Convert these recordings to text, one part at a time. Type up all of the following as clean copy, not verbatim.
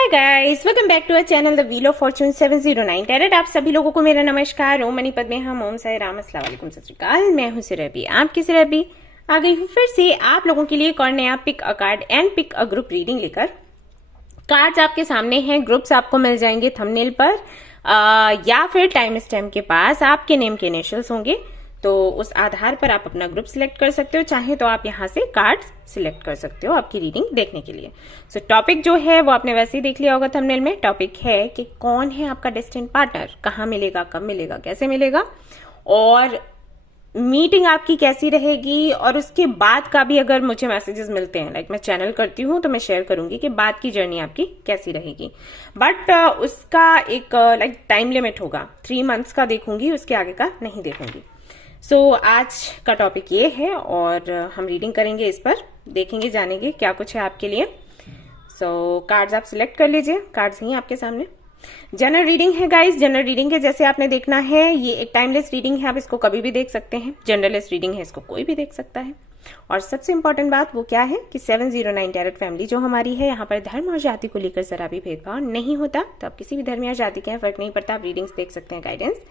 Hi guys, welcome back to our channel the wheel of fortune 709 tarot. आप सभी लोगों को मेरा नमस्कार। ओम मनी पद्मे हम ओम साई राम अस्सलाम वालेकुम सत श्री अकाल। मैं हूं सिरबी, आपकी सिरबी आ गई हूं फिर से आप लोगों के लिए एक और नया pick a card and pick a group reading लेकर। कार्ड्स आपके सामने हैं, ग्रुप्स आपको मिल जाएंगे थंबनेल पर या फिर टाइम स्टैम्प के पास आपके नेम के इनिशियल्स होंगे, तो उस आधार पर आप अपना ग्रुप सिलेक्ट कर सकते हो। चाहे तो आप यहाँ से कार्ड सिलेक्ट कर सकते हो आपकी रीडिंग देखने के लिए। सो टॉपिक जो है वो आपने वैसे ही देख लिया होगा थंबनेल में। टॉपिक है कि कौन है आपका डेस्टिन्ड पार्टनर, कहाँ मिलेगा, कब मिलेगा, कैसे मिलेगा, और मीटिंग आपकी कैसी रहेगी। और उसके बाद का भी अगर मुझे मैसेजेस मिलते हैं, लाइक मैं चैनल करती हूँ तो मैं शेयर करूंगी कि बाद की जर्नी आपकी कैसी रहेगी। बट उसका एक लाइक टाइम लिमिट होगा, 3 मंथ्स का देखूंगी, उसके आगे का नहीं देखूंगी। सो आज का टॉपिक ये है और हम रीडिंग करेंगे, इस पर देखेंगे, जानेंगे क्या कुछ है आपके लिए। सो कार्ड्स आप सिलेक्ट कर लीजिए, कार्ड्स ही आपके सामने। जनरल रीडिंग है गाइस, जनरल रीडिंग है, जैसे आपने देखना है। ये एक टाइमलेस रीडिंग है, आप इसको कभी भी देख सकते हैं। जनरलेस रीडिंग है, इसको कोई भी देख सकता है। और सबसे इंपॉर्टेंट बात वो क्या है कि 709 टैरेट फैमिली जो हमारी है, यहाँ पर धर्म और जाति को लेकर जरा भी भेदभाव नहीं होता। तो आप किसी भी धर्म या जाति के हैं, फर्क नहीं पड़ता, आप रीडिंग्स देख सकते हैं, गाइडेंस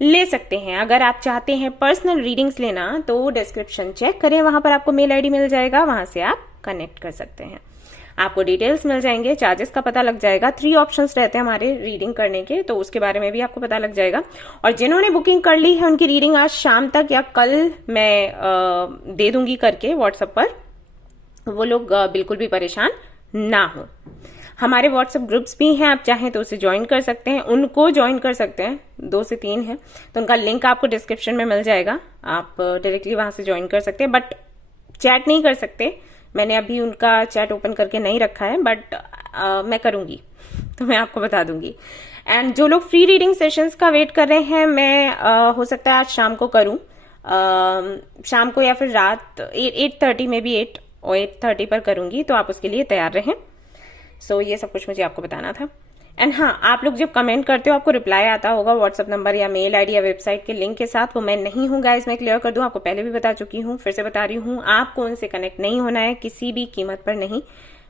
ले सकते हैं। अगर आप चाहते हैं पर्सनल रीडिंग्स लेना तो डिस्क्रिप्शन चेक करें, वहां पर आपको मेल आईडी मिल जाएगा, वहां से आप कनेक्ट कर सकते हैं। आपको डिटेल्स मिल जाएंगे, चार्जेस का पता लग जाएगा। 3 ऑप्शंस रहते हैं हमारे रीडिंग करने के, तो उसके बारे में भी आपको पता लग जाएगा। और जिन्होंने बुकिंग कर ली है उनकी रीडिंग आज शाम तक या कल मैं दे दूंगी करके व्हाट्सएप पर, वो लोग बिल्कुल भी परेशान ना हो। हमारे व्हाट्सएप ग्रुप्स भी हैं, आप चाहें तो उसे ज्वाइन कर सकते हैं, उनको ज्वाइन कर सकते हैं, 2 से 3 है, तो उनका लिंक आपको डिस्क्रिप्शन में मिल जाएगा, आप डायरेक्टली वहां से ज्वाइन कर सकते हैं। बट चैट नहीं कर सकते, मैंने अभी उनका चैट ओपन करके नहीं रखा है, बट मैं करूंगी तो मैं आपको बता दूंगी। एंड जो लोग फ्री रीडिंग सेशंस का वेट कर रहे हैं, मैं हो सकता है आज शाम को करूं, शाम को या फिर रात 8:30 में भी 8 और 8:30 पर करूंगी, तो आप उसके लिए तैयार रहें। सो ये सब कुछ मुझे आपको बताना था। एंड हाँ, आप लोग जब कमेंट करते हो आपको रिप्लाई आता होगा व्हाट्सएप नंबर या मेल आईडी या वेबसाइट के लिंक के साथ, वो मैं नहीं हूँ गाइस, मैं क्लियर कर दूं, आपको पहले भी बता चुकी हूँ, फिर से बता रही हूँ, आपको उनसे कनेक्ट नहीं होना है किसी भी कीमत पर, नहीं,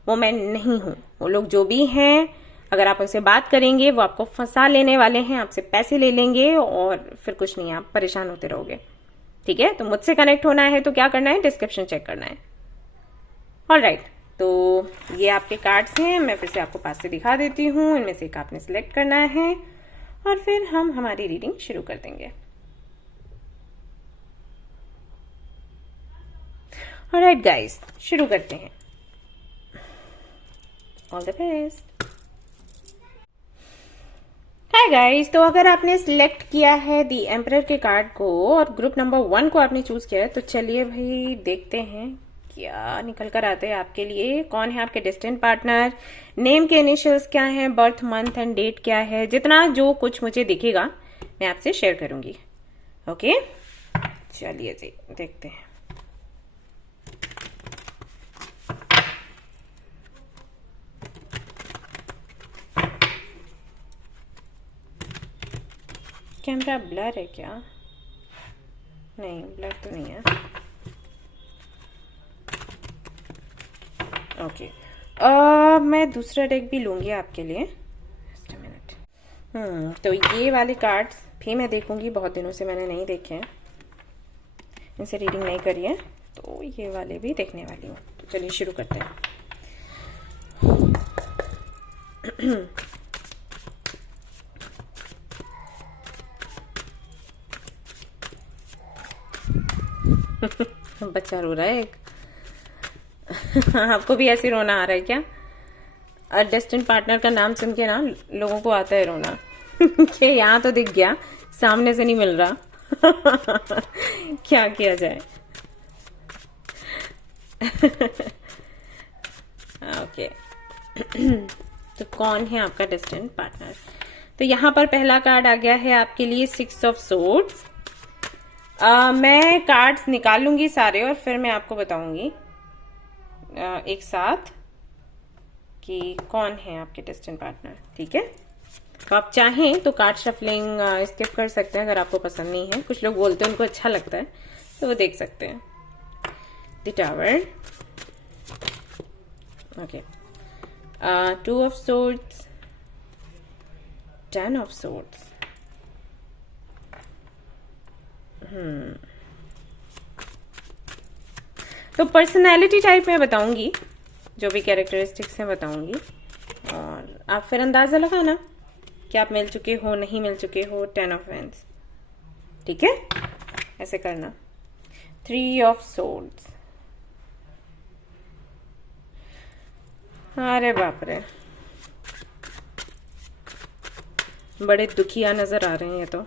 वो मैं नहीं हूँ। वो लोग जो भी हैं, अगर आप उनसे बात करेंगे वो आपको फंसा लेने वाले हैं, आपसे पैसे ले लेंगे और फिर कुछ नहीं, आप परेशान होते रहोगे। ठीक है, तो मुझसे कनेक्ट होना है तो क्या करना है, डिस्क्रिप्शन चेक करना है। ऑलराइट, तो ये आपके कार्ड्स हैं, मैं फिर से आपको पास से दिखा देती हूँ। इनमें से एक आपने सिलेक्ट करना है और फिर हम हमारी रीडिंग शुरू कर देंगे। ऑलराइट गाइस, शुरू करते हैं। All the best. Hi guys, तो अगर आपने सिलेक्ट किया है दी एम्परर के कार्ड को और ग्रुप नंबर 1 को आपने चूज किया है, तो चलिए भाई देखते हैं क्या निकल कर आते हैं आपके लिए। कौन है आपके डेस्टिन्ड पार्टनर, नेम के इनिशियल्स क्या हैं, बर्थ मंथ एंड डेट क्या है, जितना जो कुछ मुझे दिखेगा मैं आपसे शेयर करूंगी। ओके, चलिए जी देखते हैं। कैमरा ब्लर है क्या? नहीं, ब्लर तो नहीं है। ओके, मैं दूसरा डेक भी लूंगी आपके लिए। Just a minute. तो ये वाले कार्ड्स भी मैं देखूंगी, बहुत दिनों से मैंने नहीं देखे हैं, इनसे रीडिंग नहीं करी है, तो ये वाले भी देखने वाली हूँ। तो चलिए शुरू करते हैं। बच्चा रो रहा है एक। आपको भी ऐसे रोना आ रहा है क्या? डेस्टिन्ड पार्टनर का नाम सुन के ना लोगों को आता है रोना कि यहाँ तो दिख गया, सामने से नहीं मिल रहा। क्या किया जाए। ओके, तो कौन है आपका डेस्टिन्ड पार्टनर? तो यहाँ पर पहला कार्ड आ गया है आपके लिए 6 ऑफ सोर्ड्स। मैं कार्ड्स निकाल लूंगी सारे और फिर मैं आपको बताऊंगी एक साथ कि कौन है आपके डेस्टिन्ड पार्टनर। ठीक है, तो आप चाहें तो कार्ड शफलिंग स्किप कर सकते हैं अगर आपको पसंद नहीं है। कुछ लोग बोलते हैं उनको अच्छा लगता है, तो वो देख सकते हैं। The tower, okay, 2 of swords, 10 of swords. तो पर्सनैलिटी टाइप में बताऊंगी, जो भी कैरेक्टरिस्टिक्स हैं बताऊंगी, और आप फिर अंदाजा लगाना कि आप मिल चुके हो नहीं मिल चुके हो। 10 of wands, ठीक है, ऐसे करना। 3 of swords, अरे बाप रे, बड़े दुखिया नजर आ रहे हैं ये तो।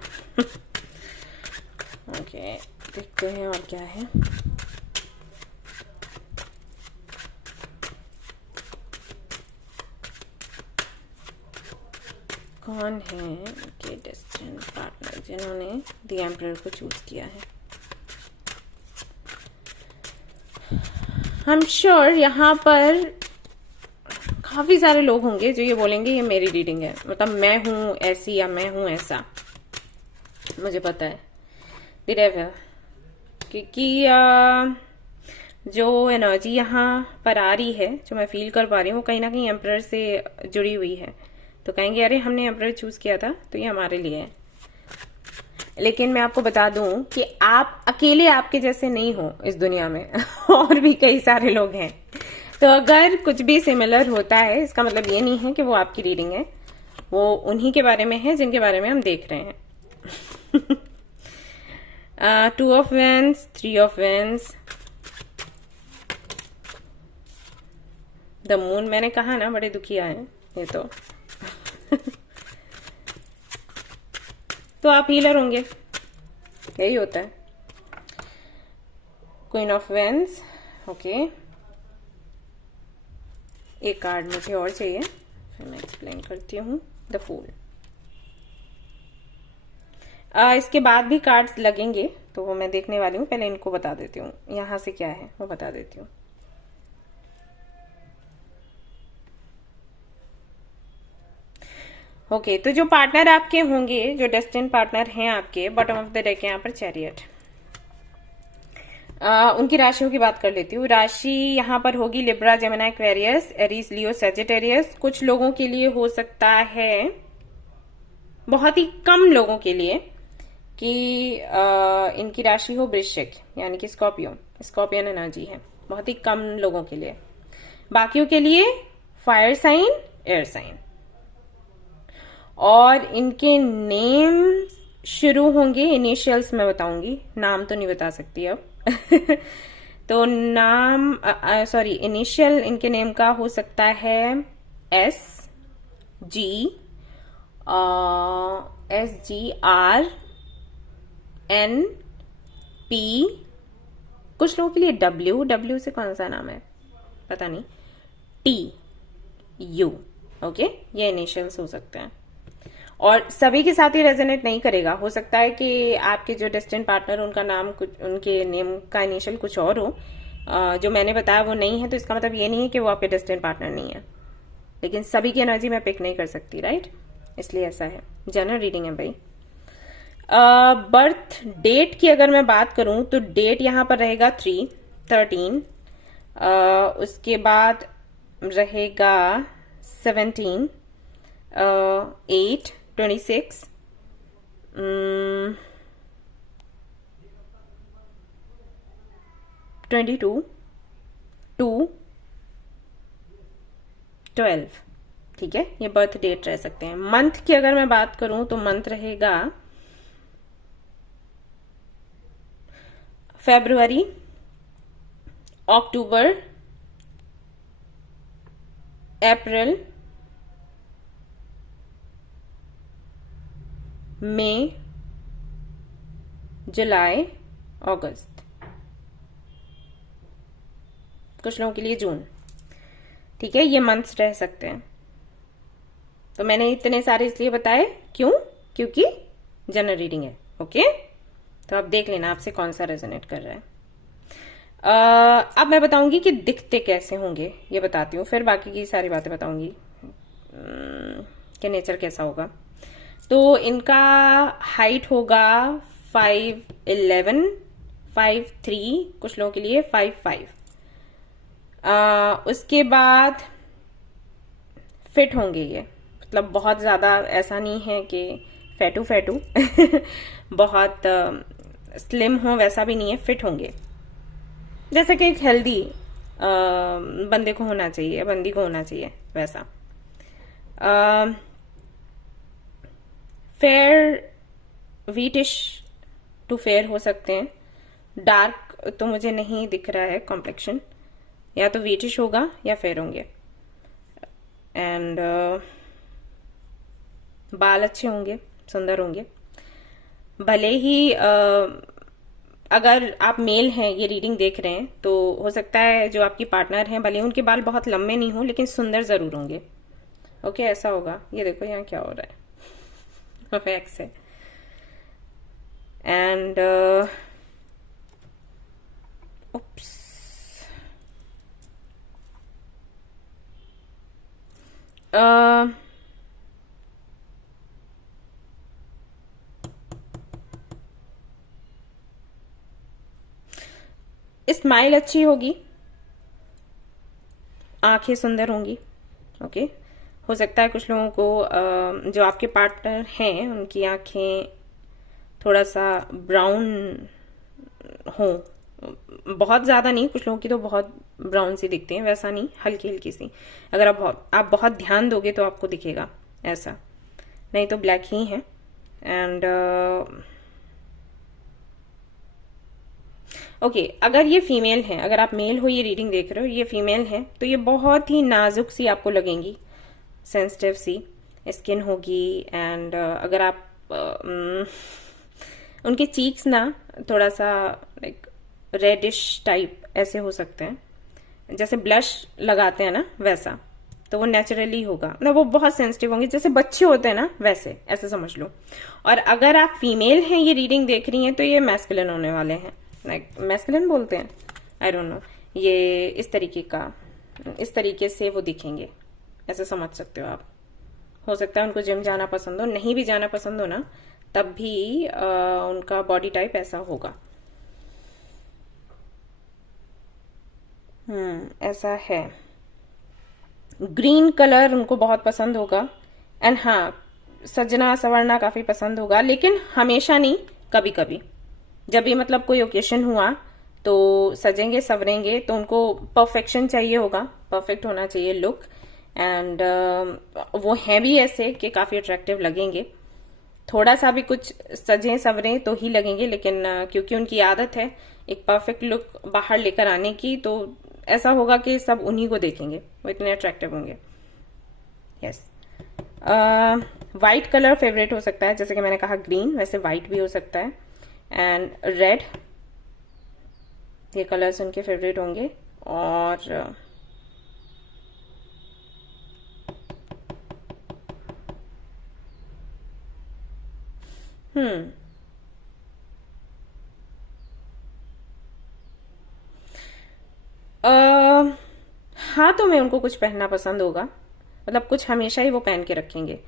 ओके, देखते हैं और क्या है। कौन है उनके डेस्टिन्ड पार्टनर जिन्होंने द एम्परर को चूज किया है? आई एम श्योर यहाँ पर काफी सारे लोग होंगे जो ये बोलेंगे ये मेरी रीडिंग है, मतलब मैं हूं ऐसी या मैं हूं ऐसा। मुझे पता है द डेविल, क्योंकि जो एनर्जी यहाँ पर आ रही है, जो मैं फील कर पा रही हूँ, कहीं ना कहीं एम्परर से जुड़ी हुई है। तो कहेंगे अरे हमने एम्परर चूज किया था तो ये हमारे लिए है। लेकिन मैं आपको बता दूं कि आप अकेले आपके जैसे नहीं हो इस दुनिया में और भी कई सारे लोग हैं। तो अगर कुछ भी सिमिलर होता है, इसका मतलब ये नहीं है कि वो आपकी रीडिंग है, वो उन्हीं के बारे में है जिनके बारे में हम देख रहे हैं। 2 of wands, 3 of wands, the moon. मैंने कहा ना बड़े दुखिया है ये तो। तो आप हीलर होंगे, यही होता है। Queen of wands, okay. एक कार्ड मुझे और चाहिए, फिर मैं एक्सप्लेन करती हूँ। The fool. इसके बाद भी कार्ड्स लगेंगे तो वो मैं देखने वाली हूँ, पहले इनको बता देती हूँ यहाँ से क्या है वो बता देती हूँ। ओके, तो जो पार्टनर आपके होंगे, जो डेस्टिन्ड पार्टनर हैं आपके, बॉटम ऑफ द डेक यहाँ पर चैरियट। उनकी राशियों की बात कर लेती हूँ। राशि यहाँ पर होगी लिब्रा, जेमिनी, एक्वेरियस, एरीज, लियो, सजिटेरियस। कुछ लोगों के लिए हो सकता है, बहुत ही कम लोगों के लिए, कि इनकी राशि हो वृश्चिक, यानी कि स्कॉर्पियन एनर्जी है। बहुत ही कम लोगों के लिए। बाकियों के लिए फायर साइन, एयर साइन। और इनके नेम शुरू होंगे, इनिशियल्स मैं बताऊंगी, नाम तो नहीं बता सकती अब। तो नाम सॉरी, इनिशियल इनके नेम का हो सकता है S G R N P. कुछ लोगों के लिए डब्ल्यू से कौन सा नाम है पता नहीं, टी यू। ओके, ये इनिशियल्स हो सकते हैं और सभी के साथ ही रेजोनेट नहीं करेगा। हो सकता है कि आपके जो डेस्टिन्ड पार्टनर, उनका नाम कुछ, उनके नेम का इनिशियल कुछ और हो, जो मैंने बताया वो नहीं है, तो इसका मतलब ये नहीं है कि वो आपके डेस्टिन्ड पार्टनर नहीं है। लेकिन सभी की एनर्जी मैं पिक नहीं कर सकती, राइट? इसलिए ऐसा है, जनरल रीडिंग है भाई। बर्थ डेट की अगर मैं बात करूं तो डेट यहां पर रहेगा 3/13। उसके बाद रहेगा 17, 8, 26, 22, 2, 12। ठीक है, ये बर्थ डेट रह सकते हैं। मंथ की अगर मैं बात करूं तो मंथ रहेगा फरवरी, अक्टूबर, अप्रैल, मई, जुलाई, अगस्त। कुछ लोगों के लिए जून। ठीक है, ये मंथ्स रह सकते हैं। तो मैंने इतने सारे इसलिए बताए, क्यों? क्योंकि जनरल रीडिंग है। ओके, तो आप देख लेना आपसे कौन सा रेजोनेट कर रहा है। अब मैं बताऊंगी कि दिखते कैसे होंगे, ये बताती हूँ, फिर बाकी की सारी बातें बताऊंगी कि नेचर कैसा होगा। तो इनका हाइट होगा 5'11", 5'3", कुछ लोगों के लिए 5'5". उसके बाद फिट होंगे ये, मतलब बहुत ज्यादा ऐसा नहीं है कि फैटू फैटू बहुत स्लिम हो वैसा भी नहीं है, फिट होंगे जैसा कि एक हेल्दी बंदे को होना चाहिए, बंदी को होना चाहिए वैसा। फेयर, वीटिश टू फेयर हो सकते हैं, डार्क तो मुझे नहीं दिख रहा है कॉम्प्लेक्शन, या तो वीटिश होगा या फेयर होंगे। एंड बाल अच्छे होंगे, सुंदर होंगे। भले ही अगर आप मेल हैं, ये रीडिंग देख रहे हैं, तो हो सकता है जो आपकी पार्टनर हैं भले उनके बाल बहुत लंबे नहीं हो लेकिन सुंदर जरूर होंगे। ओके, ऐसा होगा। ये देखो यहाँ क्या हो रहा है, फैक्स है। एंड उप्स, स्माइल अच्छी होगी, आंखें सुंदर होंगी। ओके, हो सकता है कुछ लोगों को जो आपके पार्टनर हैं उनकी आंखें थोड़ा सा ब्राउन हो, बहुत ज्यादा नहीं, कुछ लोगों की तो बहुत ब्राउन सी दिखती हैं, वैसा नहीं, हल्की हल्की सी। अगर आप बहुत ध्यान दोगे तो आपको दिखेगा ऐसा, नहीं तो ब्लैक ही है। एंड ओके, अगर ये फीमेल है, अगर आप मेल हो ये रीडिंग देख रहे हो, ये फीमेल है, तो ये बहुत ही नाजुक सी आपको लगेंगी, सेंसिटिव सी स्किन होगी। एंड अगर आप उनके चीक्स ना थोड़ा सा लाइक रेडिश टाइप ऐसे हो सकते हैं, जैसे ब्लश लगाते हैं ना वैसा, तो वो नेचुरली होगा ना, वो बहुत सेंसिटिव होंगे, जैसे बच्चे होते हैं ना वैसे, ऐसे समझ लो। और अगर आप फीमेल हैं ये रीडिंग देख रही हैं तो ये मैस्कुलिन होने वाले हैं, लाइक मैस्कुलिन बोलते हैं, आई डोंट नो, ये इस तरीके का, इस तरीके से वो दिखेंगे, ऐसे समझ सकते हो आप। हो सकता है उनको जिम जाना पसंद हो, नहीं भी जाना पसंद हो ना तब भी उनका बॉडी टाइप ऐसा होगा। ऐसा है। ग्रीन कलर उनको बहुत पसंद होगा। एंड हाँ, सजना सवरना काफी पसंद होगा, लेकिन हमेशा नहीं, कभी कभी जब भी मतलब कोई ओकेशन हुआ तो सजेंगे सवरेंगे, तो उनको परफेक्शन चाहिए होगा, परफेक्ट होना चाहिए लुक। एंड वो हैं भी ऐसे कि काफी अट्रैक्टिव लगेंगे, थोड़ा सा भी कुछ सजें सवरें तो ही लगेंगे, लेकिन क्योंकि उनकी आदत है एक परफेक्ट लुक बाहर लेकर आने की, तो ऐसा होगा कि सब उन्हीं को देखेंगे, वो इतने अट्रैक्टिव होंगे। यस, वाइट कलर फेवरेट हो सकता है, जैसे कि मैंने कहा ग्रीन, वैसे वाइट भी हो सकता है। एंड रेड, ये कलर्स उनके फेवरेट होंगे। और हाथों में उनको कुछ पहनना पसंद होगा, मतलब कुछ हमेशा ही वो पहन के रखेंगे।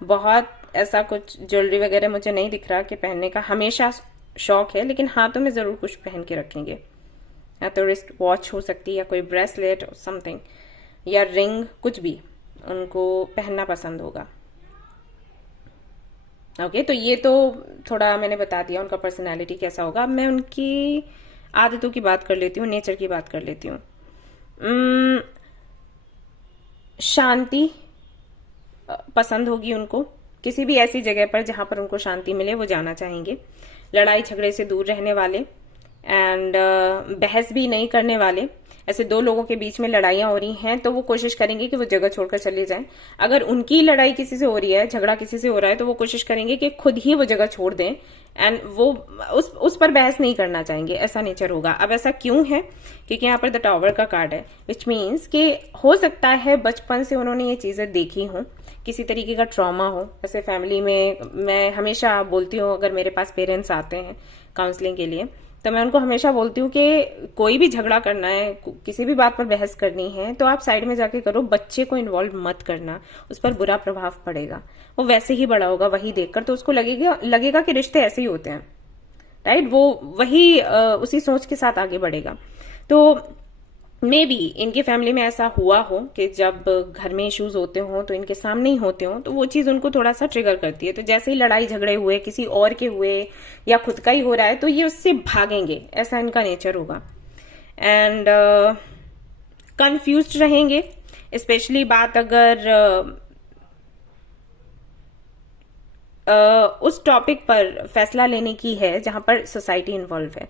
बहुत ऐसा कुछ ज्वेलरी वगैरह मुझे नहीं दिख रहा कि पहनने का हमेशा शौक है, लेकिन हाथों में जरूर कुछ पहन के रखेंगे, या तो रिस्ट वॉच हो सकती है, या कोई ब्रेसलेट और समथिंग, या रिंग, कुछ भी उनको पहनना पसंद होगा। ओके, तो ये तो थोड़ा मैंने बता दिया उनका पर्सनालिटी कैसा होगा। अब मैं उनकी आदतों की बात कर लेती हूँ, नेचर की बात कर लेती हूँ। शांति पसंद होगी उनको, किसी भी ऐसी जगह पर जहां पर उनको शांति मिले वो जाना चाहेंगे। लड़ाई झगड़े से दूर रहने वाले, एंड बहस भी नहीं करने वाले। ऐसे दो लोगों के बीच में लड़ाइयां हो रही हैं तो वो कोशिश करेंगे कि वो जगह छोड़कर चले जाएं। अगर उनकी लड़ाई किसी से हो रही है, झगड़ा किसी से हो रहा है, तो वो कोशिश करेंगे कि खुद ही वो जगह छोड़ दें, एंड वो उस पर बहस नहीं करना चाहेंगे, ऐसा नेचर होगा। अब ऐसा क्यों है? क्योंकि यहाँ पर द टावर का कार्ड है, विच मीन्स कि हो सकता है बचपन से उन्होंने ये चीजें देखी हो, किसी तरीके का ट्रॉमा हो। ऐसे फैमिली में मैं हमेशा बोलती हूँ, अगर मेरे पास पेरेंट्स आते हैं काउंसलिंग के लिए, तो मैं उनको हमेशा बोलती हूँ कि कोई भी झगड़ा करना है, किसी भी बात पर बहस करनी है, तो आप साइड में जाके करो, बच्चे को इन्वॉल्व मत करना, उस पर बुरा प्रभाव पड़ेगा। वो वैसे ही बड़ा होगा वही देखकर, तो उसको लगेगा कि रिश्ते ऐसे ही होते हैं, राइट? वो वही उसी सोच के साथ आगे बढ़ेगा। तो मे बी इनकी फैमिली में ऐसा हुआ हो कि जब घर में इश्यूज होते हों तो इनके सामने ही होते हों, तो वो चीज उनको थोड़ा सा ट्रिगर करती है। तो जैसे ही लड़ाई झगड़े हुए, किसी और के हुए या खुद का ही हो रहा है, तो ये उससे भागेंगे, ऐसा इनका नेचर होगा। एंड कंफ्यूज्ड रहेंगे, स्पेशली बात अगर उस टॉपिक पर फैसला लेने की है जहां पर सोसाइटी इन्वॉल्व है।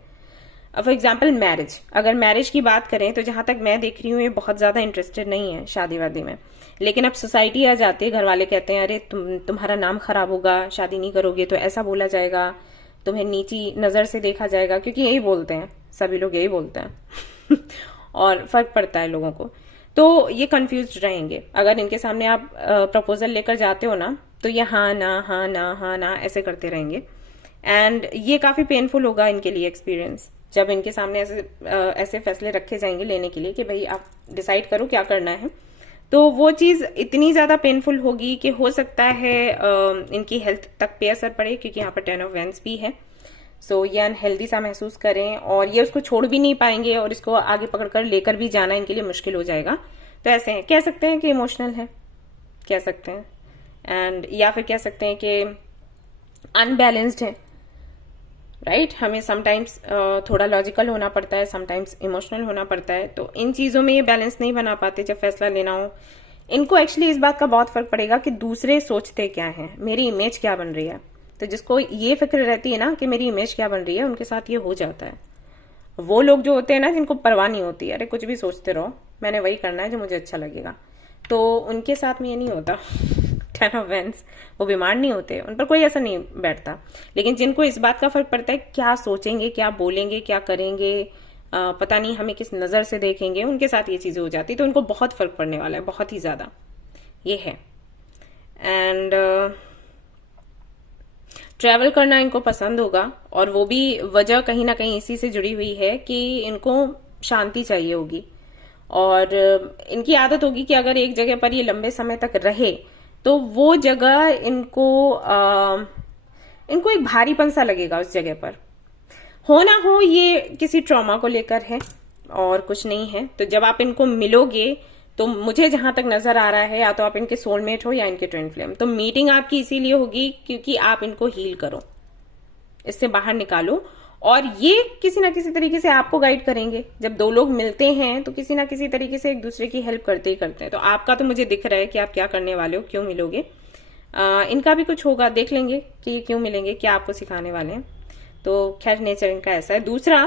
फॉर एग्जाम्पल मैरिज, अगर मैरिज की बात करें तो जहां तक मैं देख रही हूँ ये बहुत ज्यादा इंटरेस्टेड नहीं है शादी वादी में। लेकिन अब सोसाइटी आ जाती है, घर वाले कहते हैं अरे तुम्हारा नाम खराब होगा, शादी नहीं करोगे तो ऐसा बोला जाएगा, तुम्हें नीची नजर से देखा जाएगा, क्योंकि यही बोलते हैं सभी लोग, यही बोलते हैं और फर्क पड़ता है लोगों को। तो ये कंफ्यूज रहेंगे। अगर इनके सामने आप प्रपोजल लेकर जाते हो ना, तो ये हाँ ना हाँ ना हाँ ना ऐसे करते रहेंगे। एंड ये काफी पेनफुल होगा इनके लिए एक्सपीरियंस, जब इनके सामने ऐसे फैसले रखे जाएंगे लेने के लिए कि भाई आप डिसाइड करो क्या करना है। तो वो चीज इतनी ज्यादा पेनफुल होगी कि हो सकता है इनकी हेल्थ तक पे असर पड़े, क्योंकि यहाँ पर 10 ऑफ वैंड्स भी है। सो ये अनहेल्दी सा महसूस करें और ये उसको छोड़ भी नहीं पाएंगे और इसको आगे पकड़कर लेकर भी जाना इनके लिए मुश्किल हो जाएगा। तो ऐसे हैं, कह सकते हैं कि इमोशनल है, कह सकते हैं, एंड या फिर कह सकते हैं कि अनबैलेंस्ड है। राइट, हमें समटाइम्स थोड़ा लॉजिकल होना पड़ता है, समटाइम्स इमोशनल होना पड़ता है। तो इन चीजों में ये बैलेंस नहीं बना पाते जब फैसला लेना हो। इनको एक्चुअली इस बात का बहुत फर्क पड़ेगा कि दूसरे सोचते क्या हैं, मेरी इमेज क्या बन रही है। तो जिसको ये फिक्र रहती है ना कि मेरी इमेज क्या बन रही है, उनके साथ ये हो जाता है। वो लोग जो होते हैं ना, जिनको परवाह नहीं होती, अरे कुछ भी सोचते रहो, मैंने वही करना है जो मुझे अच्छा लगेगा, तो उनके साथ में ये नहीं होता। 10 ऑफ वैंड्स, वो बीमार नहीं होते, उन पर कोई असर नहीं बैठता। लेकिन जिनको इस बात का फर्क पड़ता है क्या सोचेंगे, क्या बोलेंगे, क्या करेंगे, पता नहीं हमें किस नजर से देखेंगे, उनके साथ ये चीजें हो जाती, तो उनको बहुत फर्क पड़ने वाला है, बहुत ही ज्यादा ये है। एंड ट्रैवल करना इनको पसंद होगा, और वो भी वजह कहीं ना कहीं इसी से जुड़ी हुई है कि इनको शांति चाहिए होगी। और इनकी आदत होगी कि अगर एक जगह पर ये लंबे समय तक रहे तो वो जगह इनको एक भारीपन सा लगेगा उस जगह पर। हो ना हो ये किसी ट्रॉमा को लेकर है और कुछ नहीं है। तो जब आप इनको मिलोगे तो मुझे जहां तक नजर आ रहा है, या तो आप इनके सोलमेट हो या इनके ट्विन फ्लेम। तो मीटिंग आपकी इसीलिए होगी क्योंकि आप इनको हील करो, इससे बाहर निकालो, और ये किसी ना किसी तरीके से आपको गाइड करेंगे। जब दो लोग मिलते हैं तो किसी ना किसी तरीके से एक दूसरे की हेल्प करते ही करते हैं। तो आपका तो मुझे दिख रहा है कि आप क्या करने वाले हो, क्यों मिलोगे। इनका भी कुछ होगा, देख लेंगे कि ये क्यों मिलेंगे, क्या आपको सिखाने वाले हैं। तो खैर नेचर इनका ऐसा है। दूसरा,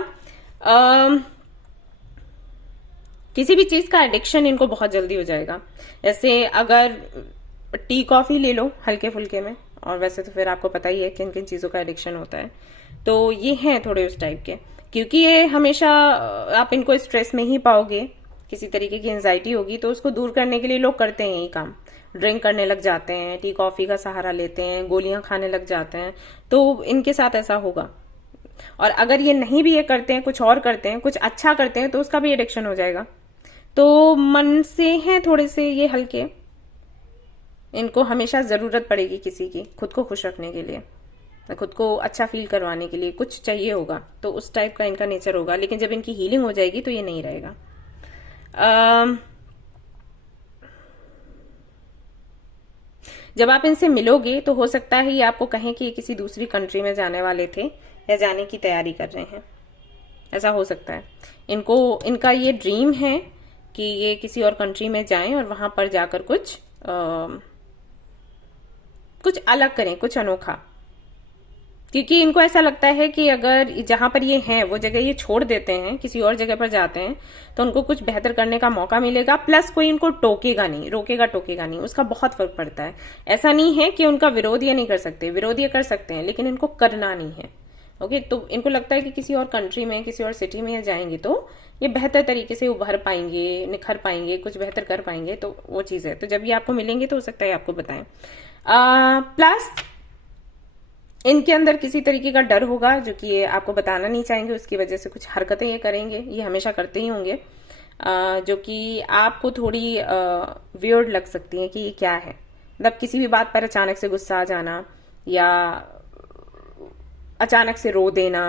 किसी भी चीज का एडिक्शन इनको बहुत जल्दी हो जाएगा। जैसे अगर टी कॉफी ले लो हल्के फुल्के में, और वैसे तो फिर आपको पता ही है किन किन चीजों का एडिक्शन होता है, तो ये हैं थोड़े उस टाइप के। क्योंकि ये हमेशा आप इनको स्ट्रेस में ही पाओगे, किसी तरीके की एंजाइटी होगी, तो उसको दूर करने के लिए लोग करते हैं यही काम, ड्रिंक करने लग जाते हैं, टी कॉफी का सहारा लेते हैं, गोलियां खाने लग जाते हैं। तो इनके साथ ऐसा होगा। और अगर ये नहीं भी ये करते हैं, कुछ और करते हैं, कुछ अच्छा करते हैं, तो उसका भी एडिक्शन हो जाएगा। तो मन से हैं थोड़े से ये हल्के, इनको हमेशा जरूरत पड़ेगी किसी की, खुद को खुश रखने के लिए, खुद को अच्छा फील करवाने के लिए कुछ चाहिए होगा, तो उस टाइप का इनका नेचर होगा। लेकिन जब इनकी हीलिंग हो जाएगी तो ये नहीं रहेगा। जब आप इनसे मिलोगे तो हो सकता है ये आपको कहें कि ये किसी दूसरी कंट्री में जाने वाले थे या जाने की तैयारी कर रहे हैं, ऐसा हो सकता है। इनका ये ड्रीम है कि ये किसी और कंट्री में जाएं और वहां पर जाकर कुछ अलग करें, कुछ अनोखा। क्योंकि इनको ऐसा लगता है कि अगर जहां पर ये हैं वो जगह ये छोड़ देते हैं, किसी और जगह पर जाते हैं, तो उनको कुछ बेहतर करने का मौका मिलेगा, प्लस कोई इनको टोकेगा नहीं, रोकेगा टोकेगा नहीं। उसका बहुत फर्क पड़ता है। ऐसा नहीं है कि उनका विरोध ये नहीं कर सकते, विरोध ये कर सकते हैं, लेकिन इनको करना नहीं है। ओके, तो इनको लगता है कि किसी और कंट्री में, किसी और सिटी में जाएंगे तो ये बेहतर तरीके से उभर पाएंगे, निखर पाएंगे, कुछ बेहतर कर पाएंगे। तो वो चीज है। तो जब ये आपको मिलेंगे तो हो सकता है आपको बताएं। प्लस इनके अंदर किसी तरीके का डर होगा जो कि ये आपको बताना नहीं चाहेंगे, उसकी वजह से कुछ हरकतें ये करेंगे, ये हमेशा करते ही होंगे, जो कि आपको थोड़ी वियर्ड लग सकती है कि ये क्या है। मतलब किसी भी बात पर अचानक से गुस्सा आ जाना, या अचानक से रो देना,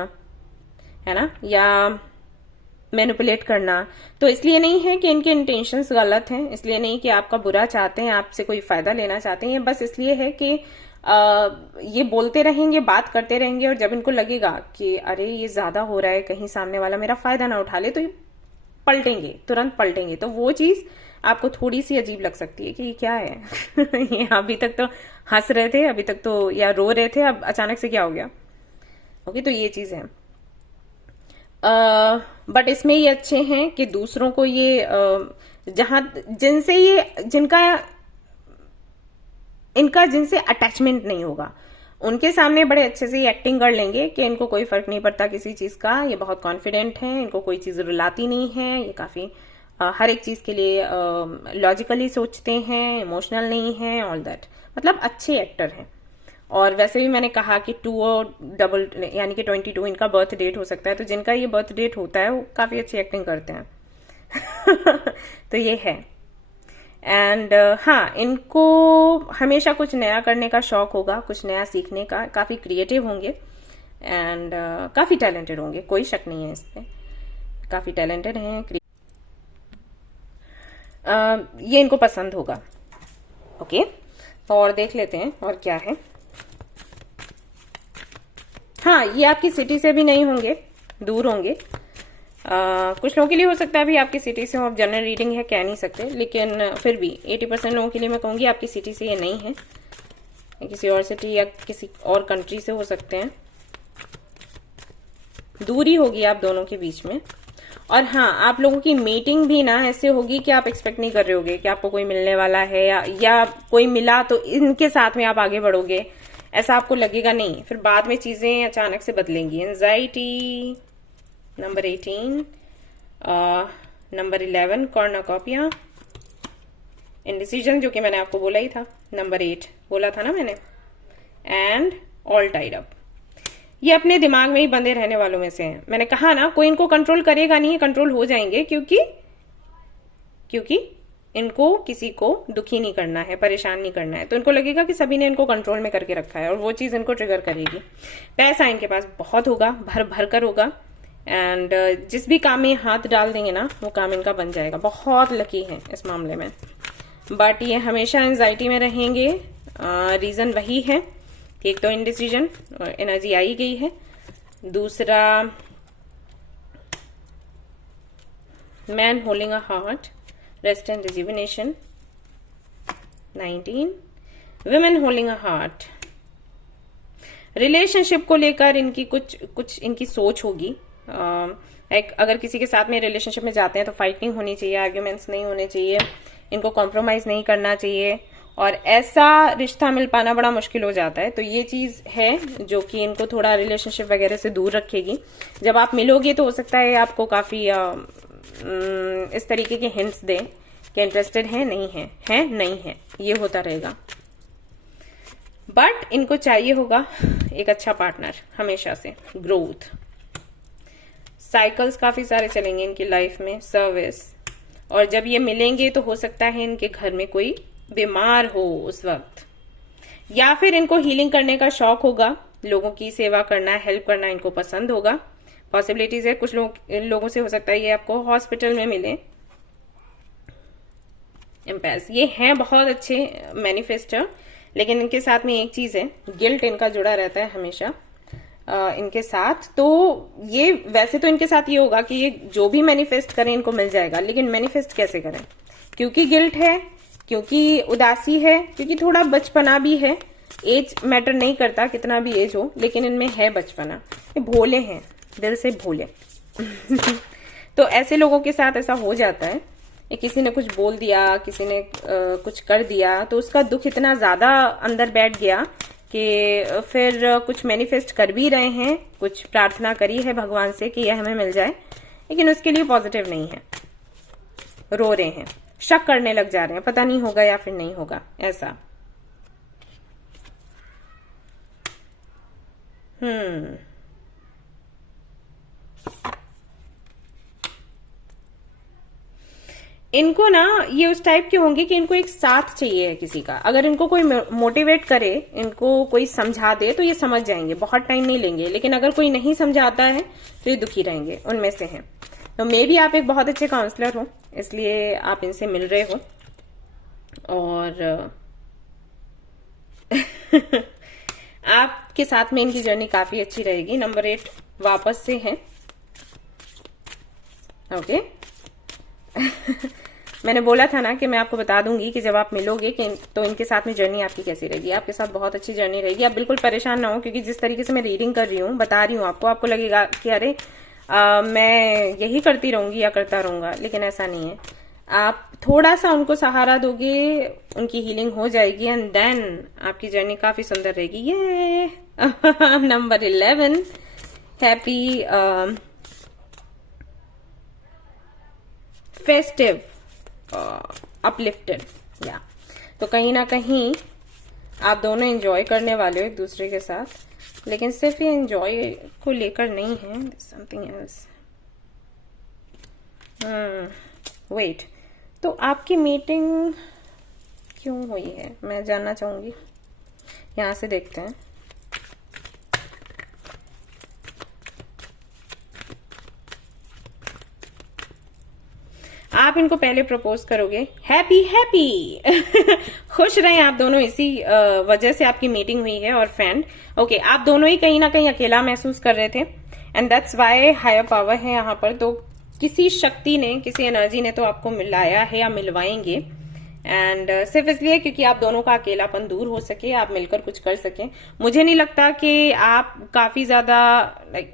है ना, या मैनिपुलेट करना। तो इसलिए नहीं है कि इनके इंटेंशंस गलत हैं, इसलिए नहीं कि आपका बुरा चाहते हैं, आपसे कोई फायदा लेना चाहते हैं, बस इसलिए है कि ये बोलते रहेंगे, बात करते रहेंगे, और जब इनको लगेगा कि अरे ये ज्यादा हो रहा है, कहीं सामने वाला मेरा फायदा ना उठा ले, तो ये पलटेंगे, तुरंत पलटेंगे। तो वो चीज आपको थोड़ी सी अजीब लग सकती है कि ये क्या है ये अभी तक तो हंस रहे थे, अभी तक तो या रो रहे थे, अब अचानक से क्या हो गया। ओके, तो ये चीज है। बट इसमें ये अच्छे हैं कि दूसरों को ये जहां जिनसे ये जिनसे अटैचमेंट नहीं होगा, उनके सामने बड़े अच्छे से एक्टिंग कर लेंगे कि इनको कोई फर्क नहीं पड़ता किसी चीज का, ये बहुत कॉन्फिडेंट हैं, इनको कोई चीज रुलाती नहीं है, ये काफी हर एक चीज के लिए लॉजिकली सोचते हैं, इमोशनल नहीं है, ऑल दैट, मतलब अच्छे एक्टर हैं। और वैसे भी मैंने कहा कि 2 और डबल यानी कि 22 इनका बर्थ डेट हो सकता है, तो जिनका ये बर्थ डेट होता है वो काफी अच्छी एक्टिंग करते हैं तो ये है। एंड हाँ, इनको हमेशा कुछ नया करने का शौक होगा, कुछ नया सीखने का, काफी क्रिएटिव होंगे एंड काफी टैलेंटेड होंगे, कोई शक नहीं है इस पे, काफी टैलेंटेड हैं। ये इनको पसंद होगा। ओके, और देख लेते हैं और क्या है। हाँ, ये आपकी सिटी से भी नहीं होंगे, दूर होंगे। कुछ लोगों के लिए हो सकता है भी आपकी सिटी से हो, जनरल रीडिंग है, कह नहीं सकते, लेकिन फिर भी 80% लोगों के लिए मैं कहूंगी आपकी सिटी से ये नहीं है, किसी और सिटी या किसी और कंट्री से हो सकते हैं। दूरी होगी आप दोनों के बीच में। और हाँ, आप लोगों की मीटिंग भी ना ऐसे होगी कि आप एक्सपेक्ट नहीं कर रहे होगे कि आपको कोई मिलने वाला है, या कोई मिला तो इनके साथ में आप आगे बढ़ोगे, ऐसा आपको लगेगा नहीं, फिर बाद में चीजें अचानक से बदलेंगी। Anxiety, number 18, number 11 cornucopia, indecision जो कि मैंने आपको बोला ही था, नंबर 8 बोला था ना मैंने, एंड ऑल टाइड अप। ये अपने दिमाग में ही बंधे रहने वालों में से हैं। मैंने कहा ना, कोई इनको कंट्रोल करेगा नहीं, कंट्रोल हो जाएंगे, क्योंकि इनको किसी को दुखी नहीं करना है, परेशान नहीं करना है, तो इनको लगेगा कि सभी ने इनको कंट्रोल में करके रखा है, और वो चीज इनको ट्रिगर करेगी। पैसा इनके पास बहुत होगा, भर भर कर होगा, एंड जिस भी काम में हाथ डाल देंगे ना, वो काम इनका बन जाएगा। बहुत लकी है इस मामले में। बट ये हमेशा एंजाइटी में रहेंगे। रीजन वही है कि एक तो इंडिसीजन, एनर्जी आई गई है, दूसरा man holding a heart, rest and rejuvenation, 19 women holding a heart. Relationship को लेकर इनकी कुछ इनकी सोच होगी। अगर किसी के साथ में रिलेशनशिप में जाते हैं तो फाइट नहीं होनी चाहिए, आर्ग्यूमेंट्स नहीं होने चाहिए, इनको कॉम्प्रोमाइज नहीं करना चाहिए, और ऐसा रिश्ता मिल पाना बड़ा मुश्किल हो जाता है। तो ये चीज है जो कि इनको थोड़ा रिलेशनशिप वगैरह से दूर रखेगी। जब आप मिलोगे तो हो सकता है आपको काफी इस तरीके के हिंट्स दें कि इंटरेस्टेड है नहीं है, ये होता रहेगा। बट इनको चाहिए होगा एक अच्छा पार्टनर हमेशा से, ग्रोथ। साइकिल्स काफी सारे चलेंगे इनकी लाइफ में, सर्विस, और जब ये मिलेंगे तो हो सकता है इनके घर में कोई बीमार हो उस वक्त, या फिर इनको हीलिंग करने का शौक होगा, लोगों की सेवा करना, हेल्प करना इनको पसंद होगा। पॉसिबिलिटीज है, कुछ लोगों से हो सकता है ये आपको हॉस्पिटल में मिले। एम्पायर्स, ये हैं बहुत अच्छे मैनिफेस्टर, लेकिन इनके साथ में एक चीज है, गिल्ट इनका जुड़ा रहता है हमेशा इनके साथ। तो ये वैसे तो इनके साथ ये होगा कि ये जो भी मैनिफेस्ट करें इनको मिल जाएगा, लेकिन मैनिफेस्ट कैसे करें, क्योंकि गिल्ट है, क्योंकि उदासी है, क्योंकि थोड़ा बचपना भी है। एज मैटर नहीं करता, कितना भी एज हो, लेकिन इनमें है बचपना, ये भोले हैं, दिल से भोले तो ऐसे लोगों के साथ ऐसा हो जाता है, किसी ने कुछ बोल दिया, किसी ने कुछ कर दिया, तो उसका दुख इतना ज्यादा अंदर बैठ गया कि फिर कुछ मैनिफेस्ट कर भी रहे हैं, कुछ प्रार्थना करी है भगवान से कि यह हमें मिल जाए, लेकिन उसके लिए पॉजिटिव नहीं है, रो रहे हैं, शक करने लग जा रहे हैं, पता नहीं होगा या फिर नहीं होगा, ऐसा। इनको ना ये उस टाइप के होंगे कि इनको एक साथ चाहिए है किसी का। अगर इनको कोई मोटिवेट करे, इनको कोई समझा दे तो ये समझ जाएंगे, बहुत टाइम नहीं लेंगे, लेकिन अगर कोई नहीं समझाता है तो ये दुखी रहेंगे, उनमें से हैं। तो मे भी आप एक बहुत अच्छे काउंसलर हो, इसलिए आप इनसे मिल रहे हो। और आपके साथ में इनकी जर्नी काफी अच्छी रहेगी। नंबर 8 वापस से है। ओके मैंने बोला था ना कि मैं आपको बता दूंगी कि जब आप मिलोगे कि तो इनके साथ में जर्नी आपकी कैसी रहेगी। आपके साथ बहुत अच्छी जर्नी रहेगी। आप बिल्कुल परेशान ना हो, क्योंकि जिस तरीके से मैं रीडिंग कर रही हूँ, बता रही हूँ आपको लगेगा कि अरे मैं यही करती रहूंगी या करता रहूंगा, लेकिन ऐसा नहीं है। आप थोड़ा सा उनको सहारा दोगे, उनकी हीलिंग हो जाएगी एंड देन आपकी जर्नी काफी सुंदर रहेगी। ये नंबर 11 हैप्पी फेस्टिव अपलिफ्टेड। या तो कहीं ना कहीं आप दोनों एंजॉय करने वाले हो एक दूसरे के साथ, लेकिन सिर्फ ये एंजॉय को लेकर नहीं है, समथिंग एल्स। वेट, तो आपकी मीटिंग क्यों हुई है मैं जानना चाहूंगी। यहां से देखते हैं। आप इनको पहले प्रपोज करोगे। हैप्पी हैप्पी खुश रहें आप दोनों, इसी वजह से आपकी मीटिंग हुई है। और फ्रेंड, ओके, आप दोनों ही कहीं ना कहीं अकेला महसूस कर रहे थे and that's why higher power है यहाँ पर। तो किसी शक्ति ने, किसी एनर्जी ने तो आपको मिलाया है या मिलवाएंगे, एंड सिर्फ इसलिए क्योंकि आप दोनों का अकेलापन दूर हो सके, आप मिलकर कुछ कर सकें। मुझे नहीं लगता कि आप काफी ज्यादा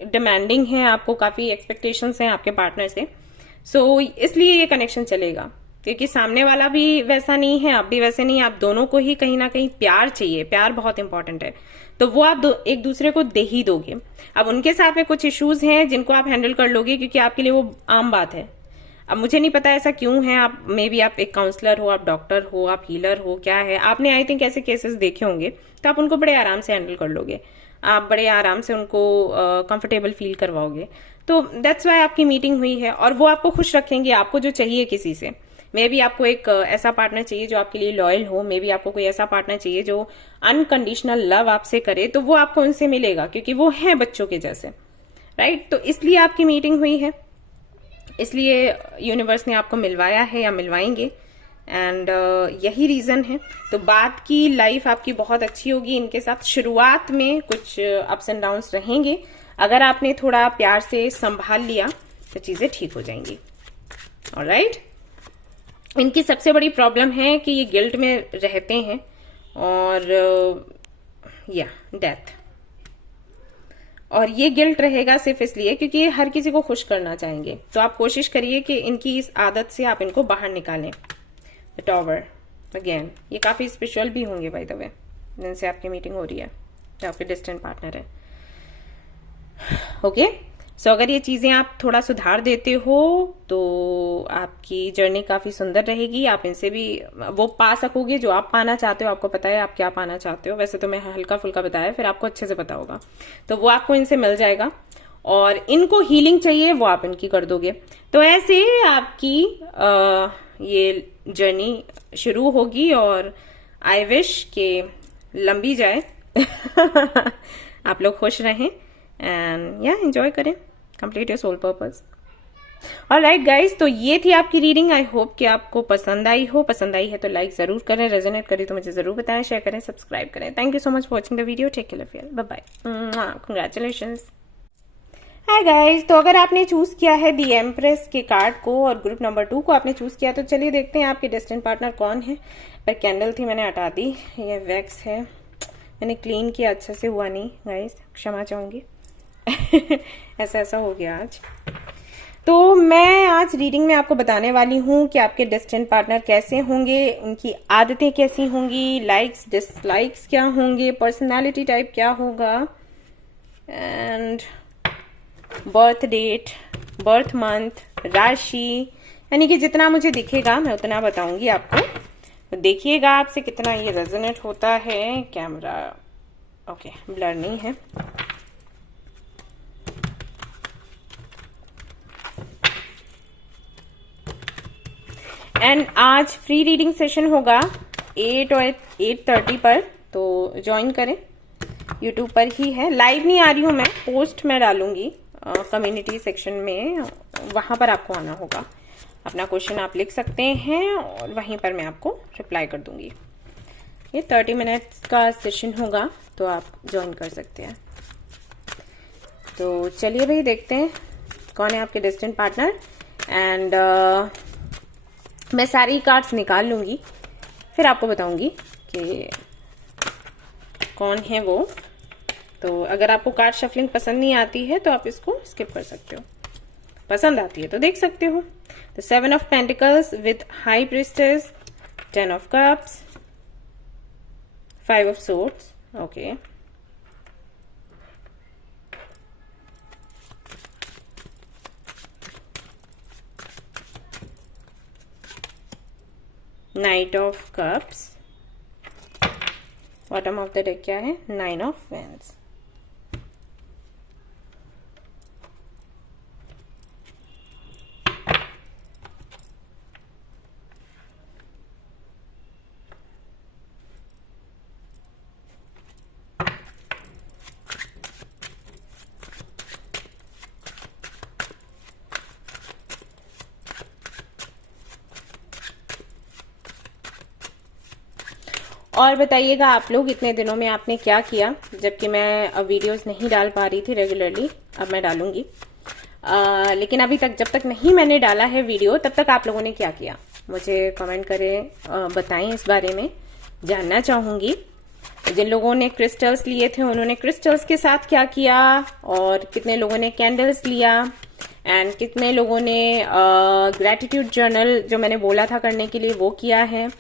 डिमांडिंग हैं, आपको काफी एक्सपेक्टेशंस हैं आपके पार्टनर से। सो इसलिए ये कनेक्शन चलेगा, क्योंकि सामने वाला भी वैसा नहीं है, आप भी वैसे नहीं। आप दोनों को ही कहीं ना कहीं प्यार चाहिए, प्यार बहुत इंपॉर्टेंट है, तो वो आप एक दूसरे को दे ही दोगे। अब उनके साथ में कुछ इश्यूज हैं जिनको आप हैंडल कर लोगे, क्योंकि आपके लिए वो आम बात है। अब मुझे नहीं पता ऐसा क्यों है, आप मे बी आप एक काउंसलर हो, आप डॉक्टर हो, आप हीलर हो, क्या है, आपने आई थिंक ऐसे केसेस देखे होंगे, तो आप उनको बड़े आराम से हैंडल कर लोगे, आप बड़े आराम से उनको कंफर्टेबल फील करवाओगे। तो दैट्स वाई आपकी मीटिंग हुई है, और वो आपको खुश रखेंगे। आपको जो चाहिए किसी से, मे बी आपको एक ऐसा पार्टनर चाहिए जो आपके लिए लॉयल हो, मे बी आपको कोई ऐसा पार्टनर चाहिए जो अनकंडीशनल लव आपसे करे, तो वो आपको उनसे मिलेगा, क्योंकि वो है बच्चों के जैसे, राइट। तो इसलिए आपकी मीटिंग हुई है, इसलिए यूनिवर्स ने आपको मिलवाया है या मिलवाएंगे, एंड यही रीजन है। तो बाद की लाइफ आपकी बहुत अच्छी होगी इनके साथ। शुरुआत में कुछ अप्स एंड डाउन्स रहेंगे, अगर आपने थोड़ा प्यार से संभाल लिया तो चीजें ठीक हो जाएंगी। ऑलराइट। इनकी सबसे बड़ी प्रॉब्लम है कि ये गिल्ट में रहते हैं, और या डेथ। और ये गिल्ट रहेगा सिर्फ इसलिए क्योंकि ये हर किसी को खुश करना चाहेंगे। तो आप कोशिश करिए कि इनकी इस आदत से आप इनको बाहर निकालें। द टॉवर अगेन, ये काफी स्पिरिचुअल भी होंगे बाय द वे, जिनसे आपकी मीटिंग हो रही है, जो आपके डिस्टेंट पार्टनर है। ओके, सो अगर ये चीजें आप थोड़ा सुधार देते हो तो आपकी जर्नी काफी सुंदर रहेगी। आप इनसे भी वो पा सकोगे जो आप पाना चाहते हो। आपको पता है आप क्या पाना चाहते हो, वैसे तो मैं हल्का फुल्का बताया, फिर आपको अच्छे से पता होगा, तो वो आपको इनसे मिल जाएगा। और इनको हीलिंग चाहिए, वो आप इनकी कर दोगे। तो ऐसे आपकी ये जर्नी शुरू होगी, और आई विश के लंबी जाए आप लोग खुश रहें एंड या एंजॉय करें, complete your soul purpose. Alright guys, तो ये थी आपकी रीडिंग। आई होप कि आपको पसंद आई हो। पसंद आई है तो लाइक जरूर करें, रेजोनेट करें तो मुझे जरूर बताएं, शेयर करें, सब्सक्राइब करें। Thank you so much for watching the video. Take care, bye bye, congratulations. Hi guys, तो अगर आपने चूज किया है दी एम्प्रेस के कार्ड को और ग्रुप नंबर 2 को आपने चूज किया, तो चलिए देखते हैं आपके डेस्टिनेट पार्टनर कौन है। पर कैंडल थी, मैंने हटा दी। ये वैक्स है, मैंने क्लीन किया, अच्छे से हुआ नहीं गाइज, क्षमा चाहूंगी। ऐसा हो गया आज। तो मैं आज रीडिंग में आपको बताने वाली हूँ कि आपके डेस्टिनेट पार्टनर कैसे होंगे, उनकी आदतें कैसी होंगी, लाइक्स डिसलाइक्स क्या होंगे, पर्सनालिटी टाइप क्या होगा, and birth date, birth month, राशि, यानी कि जितना मुझे दिखेगा मैं उतना बताऊंगी आपको। तो देखिएगा आपसे कितना ये रेजोनेट होता है। कैमरा ओके, ब्लर नहीं है। एंड आज फ्री रीडिंग सेशन होगा 8 और 8:30 पर, तो ज्वाइन करें। यूट्यूब पर ही है, लाइव नहीं आ रही हूं मैं, पोस्ट में डालूंगी कम्युनिटी सेक्शन में वहाँ पर आपको आना होगा। अपना क्वेश्चन आप लिख सकते हैं और वहीं पर मैं आपको रिप्लाई कर दूंगी। ये 30 मिनट्स का सेशन होगा, तो आप ज्वाइन कर सकते हैं। तो चलिए भाई देखते हैं कौन है आपके डेस्टिनी पार्टनर। एंड मैं सारी कार्ड्स निकाल लूंगी, फिर आपको बताऊंगी कि कौन है वो। तो अगर आपको कार्ड शफलिंग पसंद नहीं आती है तो आप इसको स्किप कर सकते हो, पसंद आती है तो देख सकते हो। The 7 of pentacles with high priestess, 10 of cups, 5 of swords, okay, night of cups, bottom of the deck क्या है, 9 ऑफ वैंड्स। और बताइएगा आप लोग इतने दिनों में आपने क्या किया, जबकि मैं अब वीडियोस नहीं डाल पा रही थी रेगुलरली, अब मैं डालूंगी। लेकिन अभी तक जब तक नहीं मैंने डाला है वीडियो, तब तक आप लोगों ने क्या किया मुझे कमेंट करें, बताएं, इस बारे में जानना चाहूंगी। जिन लोगों ने क्रिस्टल्स लिए थे उन्होंने क्रिस्टल्स के साथ क्या किया, और कितने लोगों ने कैंडल्स लिया, एंड कितने लोगों ने ग्रेटिट्यूड जर्नल जो मैंने बोला था करने के लिए वो किया है,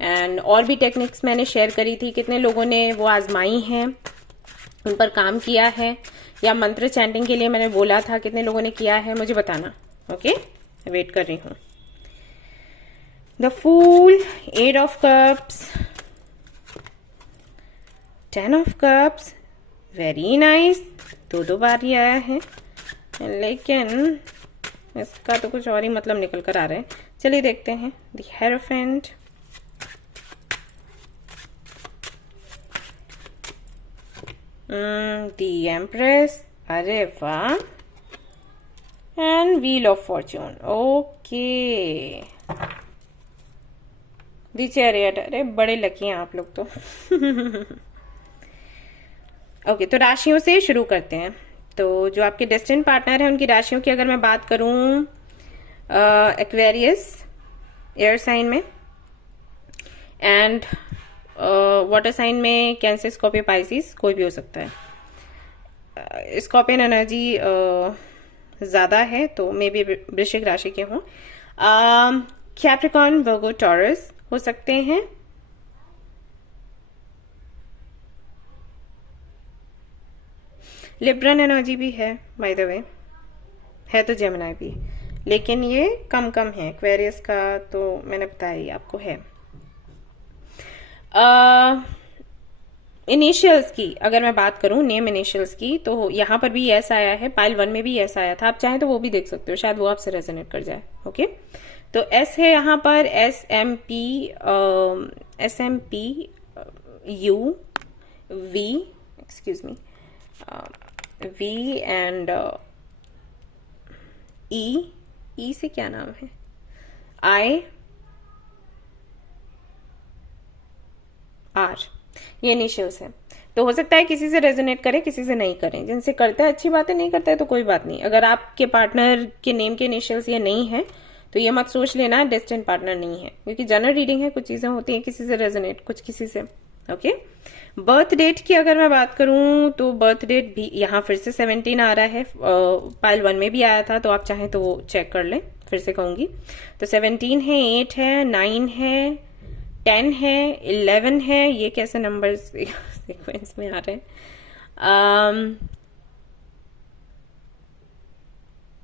एंड और भी टेक्निक्स मैंने शेयर करी थी, कितने लोगों ने वो आजमाई हैं, उन पर काम किया है, या मंत्र चैंटिंग के लिए मैंने बोला था कितने लोगों ने किया है, मुझे बताना। ओके, वेट कर रही हूँ। The fool, 8 of cups, 10 of cups, very nice, दो बार ही आया है, लेकिन इसका तो कुछ और ही मतलब निकल कर आ रहा है। चलिए देखते हैं। द हेरोफेंट, द एम्प्रेस, अरे वाह, and wheel of Fortune, okay, the chariot, अरे बड़े लकी हैं आप लोग तो। ओके, तो राशियों से शुरू करते हैं। तो जो आपके डेस्टिनी पार्टनर है उनकी राशियों की अगर मैं बात करूं, एक्वेरियस एयर साइन में, एंड वाटर साइन में कैंसर, स्कॉर्पियो, पाइसिस, कोई भी हो सकता है। स्कॉर्पियन एनर्जी ज्यादा है तो मे बी वृश्चिक राशि के हों। कैप्रिकॉर्न, वर्गो, टॉरस हो सकते हैं। लिब्रन एनर्जी भी है बाय द वे, है तो जेमिनी भी, लेकिन ये कम है। एक्वेरियस का तो मैंने बताया ही आपको है। इनिशियल्स की अगर मैं बात करूं, नेम इनिशियल्स की, तो यहाँ पर भी एस आया है, पाइल 1 में भी एस आया था, आप चाहें तो वो भी देख सकते हो, शायद वो आपसे रेजोनेट कर जाए। ओके, तो एस है यहाँ पर, SMP U V, excuse me, V and E से क्या नाम है, I R, ये इनिशियल्स है। तो हो सकता है किसी से रेजोनेट करे, किसी से नहीं करे। जिनसे करता है अच्छी बात है, नहीं करता है तो कोई बात नहीं। अगर आपके पार्टनर के नेम के इनिशियल्स ये नहीं है तो ये मत सोच लेना डेस्टिनी पार्टनर नहीं है, क्योंकि जनरल रीडिंग है, कुछ चीजें होती हैं किसी से रेजोनेट, कुछ किसी से। ओके, बर्थ डेट की अगर मैं बात करूं तो बर्थ डेट भी यहाँ फिर से 17 आ रहा है, पाइल 1 में भी आया था, तो आप चाहें तो वो चेक कर लें, फिर से कहूंगी। तो 17 है, 8 है, 9 है, 10 है, 11 है, ये कैसे नंबर सीक्वेंस में आ रहे हैं।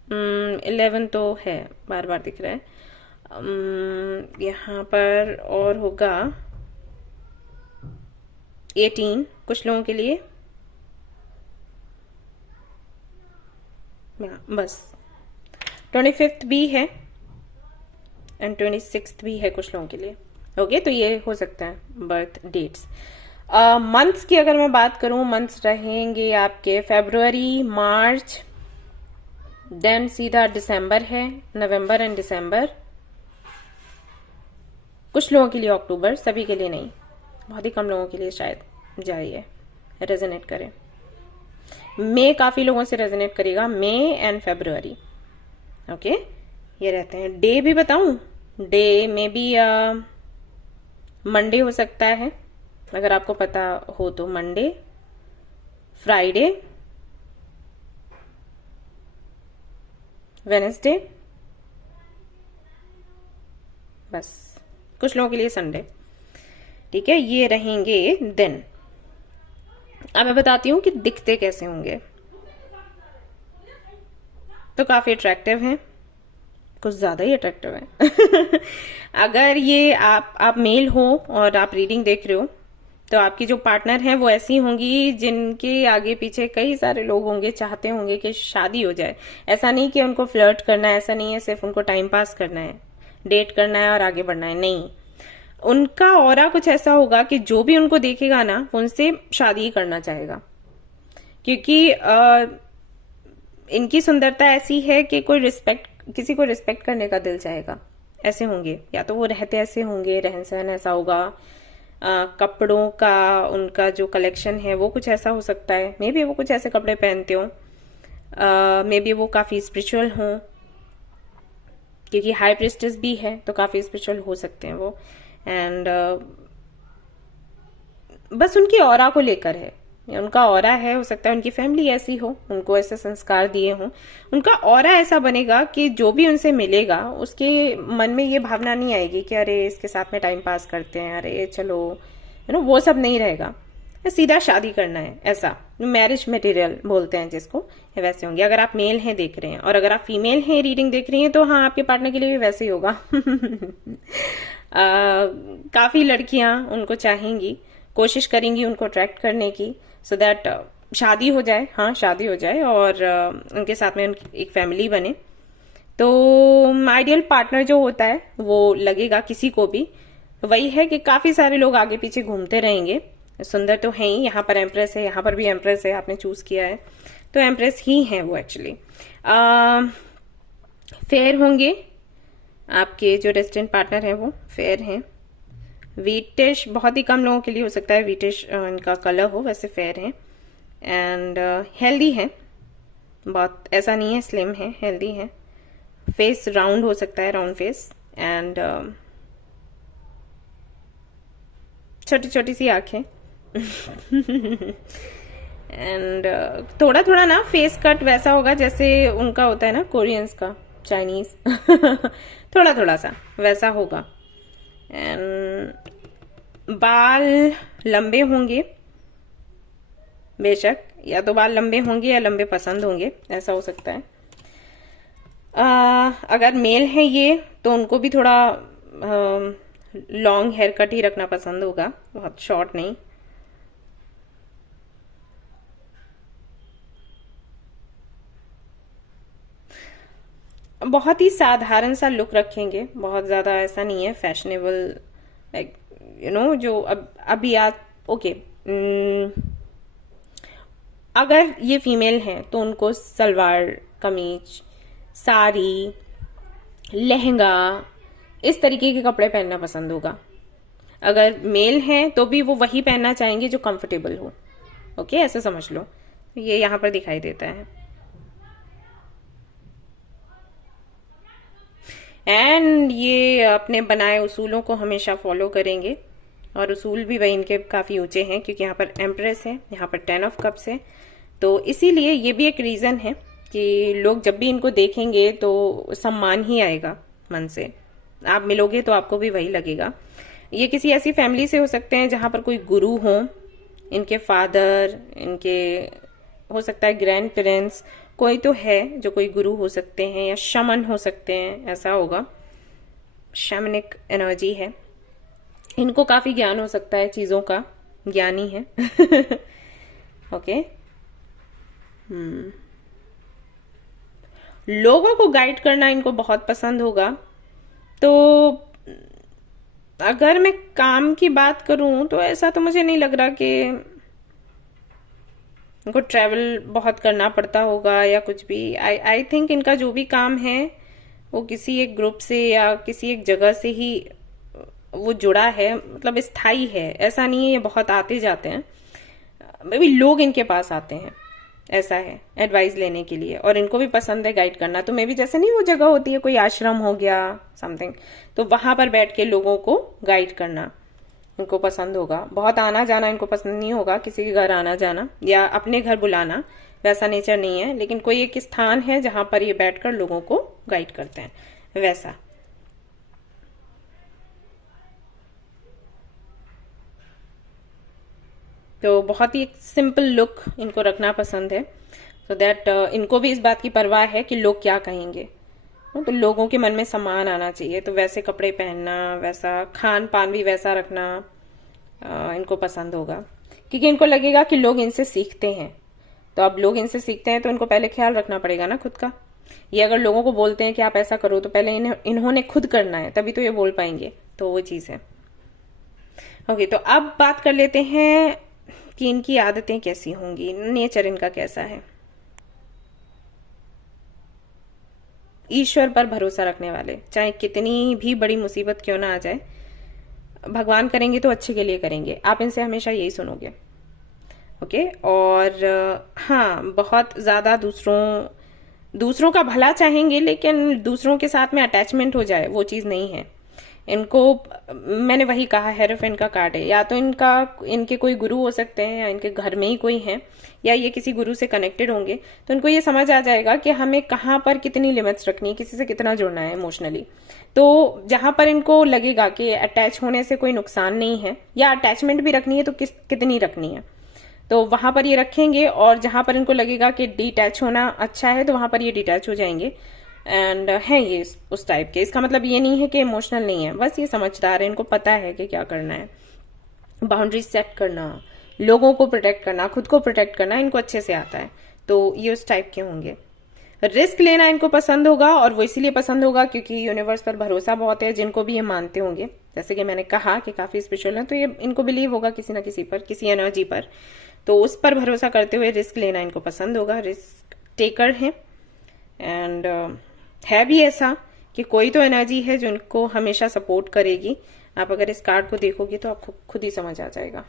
11 तो है, बार बार दिख रहा है। यहाँ पर और होगा 18 कुछ लोगों के लिए, बस 25th भी है एंड 26th भी है कुछ लोगों के लिए। ओके, तो ये हो सकता है बर्थ डेट्स। मंथ्स की अगर मैं बात करूं, मंथ्स रहेंगे आपके फरवरी, मार्च, देन सीधा दिसंबर है, नवंबर एंड दिसंबर, कुछ लोगों के लिए अक्टूबर, सभी के लिए नहीं, बहुत ही कम लोगों के लिए शायद जाइए रेजोनेट करे। मई काफी लोगों से रेजोनेट करेगा, मई एंड फरवरी। ओके, ये रहते हैं। डे भी बताऊं, डे में भी मंडे हो सकता है, अगर आपको पता हो तो मंडे, फ्राइडे, वेनेसडे, बस कुछ लोगों के लिए संडे। ठीक है, ये रहेंगे दिन। अब मैं बताती हूं कि दिखते कैसे होंगे। तो काफी अट्रैक्टिव हैं, कुछ ज्यादा ही अट्रैक्टिव है। अगर ये आप मेल हो और आप रीडिंग देख रहे हो, तो आपकी जो पार्टनर है वो ऐसी होंगी जिनके आगे पीछे कई सारे लोग होंगे, चाहते होंगे कि शादी हो जाए। ऐसा नहीं कि उनको फ्लर्ट करना है, ऐसा नहीं है सिर्फ उनको टाइम पास करना है, डेट करना है और आगे बढ़ना है, नहीं। उनका ऑरा कुछ ऐसा होगा कि जो भी उनको देखेगा ना, उनसे शादी करना चाहेगा, क्योंकि इनकी सुंदरता ऐसी है कि किसी को रिस्पेक्ट करने का दिल चाहेगा। ऐसे होंगे, या तो वो रहते ऐसे होंगे, रहन सहन ऐसा होगा, कपड़ों का उनका जो कलेक्शन है वो कुछ ऐसा हो सकता है। मे बी वो कुछ ऐसे कपड़े पहनते हो, मे बी वो काफी स्पिरिचुअल हों, क्योंकि हाई प्रिस्टेस भी है तो काफी स्पिरिचुअल हो सकते हैं वो। एंड बस उनकी ऑरा को लेकर है, उनका ऑरा है, हो सकता है उनकी फैमिली ऐसी हो, उनको ऐसे संस्कार दिए हों, उनका ऑरा ऐसा बनेगा कि जो भी उनसे मिलेगा उसके मन में ये भावना नहीं आएगी कि अरे इसके साथ में टाइम पास करते हैं, अरे चलो वो सब नहीं रहेगा, सीधा शादी करना है, ऐसा मैरिज मटेरियल बोलते हैं जिसको, वैसे होंगे। अगर आप मेल हैं देख रहे हैं, और अगर आप फीमेल हैं रीडिंग देख रही हैं, तो हाँ, आपके पार्टनर के लिए भी वैसे ही होगा। काफी लड़कियां उनको चाहेंगी, कोशिश करेंगी उनको अट्रैक्ट करने की, सो दैट शादी हो जाए, हाँ शादी हो जाए, और उनके साथ में उनकी एक फैमिली बने। तो आइडियल पार्टनर जो होता है वो लगेगा किसी को भी वही है कि काफी सारे लोग आगे पीछे घूमते रहेंगे। सुंदर तो है ही, यहाँ पर एम्प्रेस है, यहाँ पर भी एम्प्रेस है, आपने चूज किया है तो एम्प्रेस ही है वो एक्चुअली। फेयर होंगे, आपके जो रेजिडेंट पार्टनर है वो फेयर हैं। वीटिश बहुत ही कम लोगों के लिए हो सकता है वीटिश इनका कलर हो, वैसे फेयर है। एंड हेल्दी है, बहुत ऐसा नहीं है स्लिम है, हेल्दी है। फेस राउंड हो सकता है, राउंड फेस, एंड छोटी छोटी सी आंखें। एंड थोड़ा थोड़ा ना फेस कट वैसा होगा जैसे उनका होता है ना कोरियंस का, चाइनीज। थोड़ा थोड़ा सा वैसा होगा। एंड बाल लंबे होंगे, बेशक, या तो बाल लंबे होंगे या लंबे पसंद होंगे, ऐसा हो सकता है। अगर मेल है ये तो उनको भी थोड़ा लॉन्ग हेयर कट ही रखना पसंद होगा, बहुत शॉर्ट नहीं। बहुत ही साधारण सा लुक रखेंगे, बहुत ज्यादा ऐसा नहीं है फैशनेबल, लाइक जो अभी आप ओके। अगर ये फीमेल हैं तो उनको सलवार कमीज, साड़ी, लहंगा, इस तरीके के कपड़े पहनना पसंद होगा। अगर मेल हैं तो भी वो वही पहनना चाहेंगे जो कंफर्टेबल हो। ओके, ऐसे समझ लो, ये यहां पर दिखाई देता है। एंड ये अपने बनाए उसूलों को हमेशा फॉलो करेंगे, और उसूल भी वही इनके काफी ऊंचे हैं, क्योंकि यहाँ पर एम्प्रेस है, यहाँ पर 10 ऑफ कप्स है, तो इसीलिए ये भी एक रीजन है कि लोग जब भी इनको देखेंगे तो सम्मान ही आएगा मन से। आप मिलोगे तो आपको भी वही लगेगा। ये किसी ऐसी फैमिली से हो सकते हैं जहां पर कोई गुरु हो, इनके फादर, इनके हो सकता है ग्रैंड पेरेंट्स, कोई तो है जो कोई गुरु हो सकते हैं, या शमन हो सकते हैं, ऐसा होगा। शैमनिक एनर्जी है, इनको काफी ज्ञान हो सकता है, चीजों का ज्ञानी है। ओके। लोगों को गाइड करना इनको बहुत पसंद होगा। तो अगर मैं काम की बात करूं तो ऐसा तो मुझे नहीं लग रहा कि इनको ट्रैवल बहुत करना पड़ता होगा या कुछ भी। आई थिंक इनका जो भी काम है वो किसी एक ग्रुप से या किसी एक जगह से ही वो जुड़ा है, मतलब स्थायी है। ऐसा नहीं है ये बहुत आते जाते हैं, मे बी लोग इनके पास आते हैं, ऐसा है, एडवाइस लेने के लिए। और इनको भी पसंद है गाइड करना। तो मे बी जैसे नहीं वो जगह होती है, कोई आश्रम हो गया समथिंग, तो वहां पर बैठ के लोगों को गाइड करना इनको पसंद होगा। बहुत आना जाना इनको पसंद नहीं होगा, किसी के घर आना जाना या अपने घर बुलाना, वैसा नेचर नहीं है। लेकिन कोई एक स्थान है जहां पर ये बैठकर लोगों को गाइड करते हैं, वैसा। तो बहुत ही सिंपल लुक इनको रखना पसंद है, सो दैट इनको भी इस बात की परवाह है कि लोग क्या कहेंगे। तो लोगों के मन में सम्मान आना चाहिए, तो वैसे कपड़े पहनना, वैसा खान पान भी वैसा रखना इनको पसंद होगा, क्योंकि इनको लगेगा कि लोग इनसे सीखते हैं। तो अब लोग इनसे सीखते हैं तो इनको पहले ख्याल रखना पड़ेगा ना खुद का। ये अगर लोगों को बोलते हैं कि आप ऐसा करो, तो पहले इन्होंने खुद करना है, तभी तो ये बोल पाएंगे। तो वो चीज है। ओके, तो अब बात कर लेते हैं कि इनकी आदतें कैसी होंगी, नेचर इनका कैसा है। ईश्वर पर भरोसा रखने वाले, चाहे कितनी भी बड़ी मुसीबत क्यों ना आ जाए, भगवान करेंगे तो अच्छे के लिए करेंगे, आप इनसे हमेशा यही सुनोगे। ओके, और हाँ, बहुत ज्यादा दूसरों का भला चाहेंगे, लेकिन दूसरों के साथ में अटैचमेंट हो जाए, वो चीज नहीं है इनको। मैंने वही कहा, हेरोफेंट का कार्ड है। या तो इनके कोई गुरु हो सकते हैं, या इनके घर में ही कोई है, या ये किसी गुरु से कनेक्टेड होंगे। तो इनको ये समझ आ जाएगा कि हमें कहाँ पर कितनी लिमिट्स रखनी है, किसी से कितना जुड़ना है इमोशनली। तो जहां पर इनको लगेगा कि अटैच होने से कोई नुकसान नहीं है, या अटैचमेंट भी रखनी है तो कितनी रखनी है, तो वहां पर ये रखेंगे। और जहां पर इनको लगेगा कि डिटैच होना अच्छा है, तो वहां पर ये डिटैच हो जाएंगे। एंड है ये उस टाइप के। इसका मतलब ये नहीं है कि इमोशनल नहीं है, बस ये समझदार है, इनको पता है कि क्या करना है। बाउंड्री सेट करना, लोगों को प्रोटेक्ट करना, खुद को प्रोटेक्ट करना इनको अच्छे से आता है। तो ये उस टाइप के होंगे। रिस्क लेना इनको पसंद होगा, और वो इसीलिए पसंद होगा क्योंकि यूनिवर्स पर भरोसा बहुत है। जिनको भी ये मानते होंगे, जैसे कि मैंने कहा कि काफी स्पिरिचुअल है, तो ये इनको बिलीव होगा किसी ना किसी पर, किसी एनर्जी पर। तो उस पर भरोसा करते हुए रिस्क लेना इनको पसंद होगा, रिस्क टेकर है। एंड है भी ऐसा कि कोई तो एनर्जी है जो इनको हमेशा सपोर्ट करेगी। आप अगर इस कार्ड को देखोगे तो आपको खुद ही समझ आ जाएगा।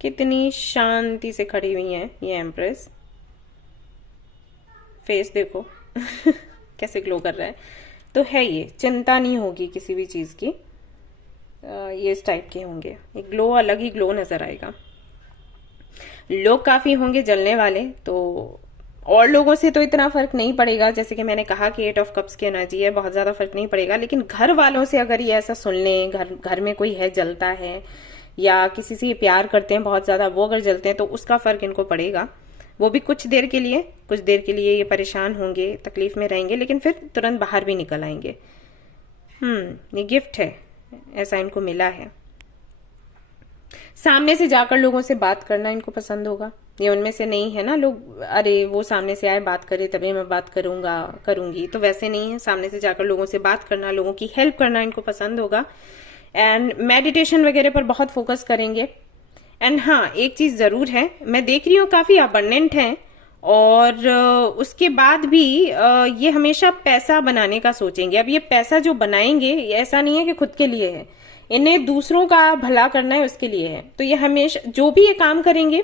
कितनी शांति से खड़ी हुई है ये एम्प्रेस। फेस देखो कैसे ग्लो कर रहा है। तो है ये, चिंता नहीं होगी किसी भी चीज की। ये इस टाइप के होंगे, एक ग्लो, अलग ही ग्लो नजर आएगा। लोग काफी होंगे जलने वाले, तो और लोगों से तो इतना फर्क नहीं पड़ेगा। जैसे कि मैंने कहा कि 8 ऑफ कप्स की एनर्जी है, बहुत ज्यादा फर्क नहीं पड़ेगा। लेकिन घर वालों से अगर ये ऐसा सुन लें, घर में कोई है जलता है, या किसी से ये प्यार करते हैं बहुत ज्यादा, वो अगर जलते हैं, तो उसका फर्क इनको पड़ेगा। वो भी कुछ देर के लिए ये परेशान होंगे, तकलीफ में रहेंगे, लेकिन फिर तुरंत बाहर भी निकल आएंगे। ये गिफ्ट है, ऐसा इनको मिला है। सामने से जाकर लोगों से बात करना इनको पसंद होगा। ये उनमें से नहीं है ना लोग, अरे वो सामने से आए बात करे तभी मैं बात करूंगी, तो वैसे नहीं है। सामने से जाकर लोगों से बात करना, लोगों की हेल्प करना इनको पसंद होगा। एंड मेडिटेशन वगैरह पर बहुत फोकस करेंगे। एंड हाँ, एक चीज जरूर है, मैं देख रही हूँ काफी अबंडेंट है, और उसके बाद भी ये हमेशा पैसा बनाने का सोचेंगे। अब ये पैसा जो बनाएंगे, ऐसा नहीं है कि खुद के लिए है, इन्हें दूसरों का भला करना है, उसके लिए है। तो ये हमेशा जो भी ये काम करेंगे,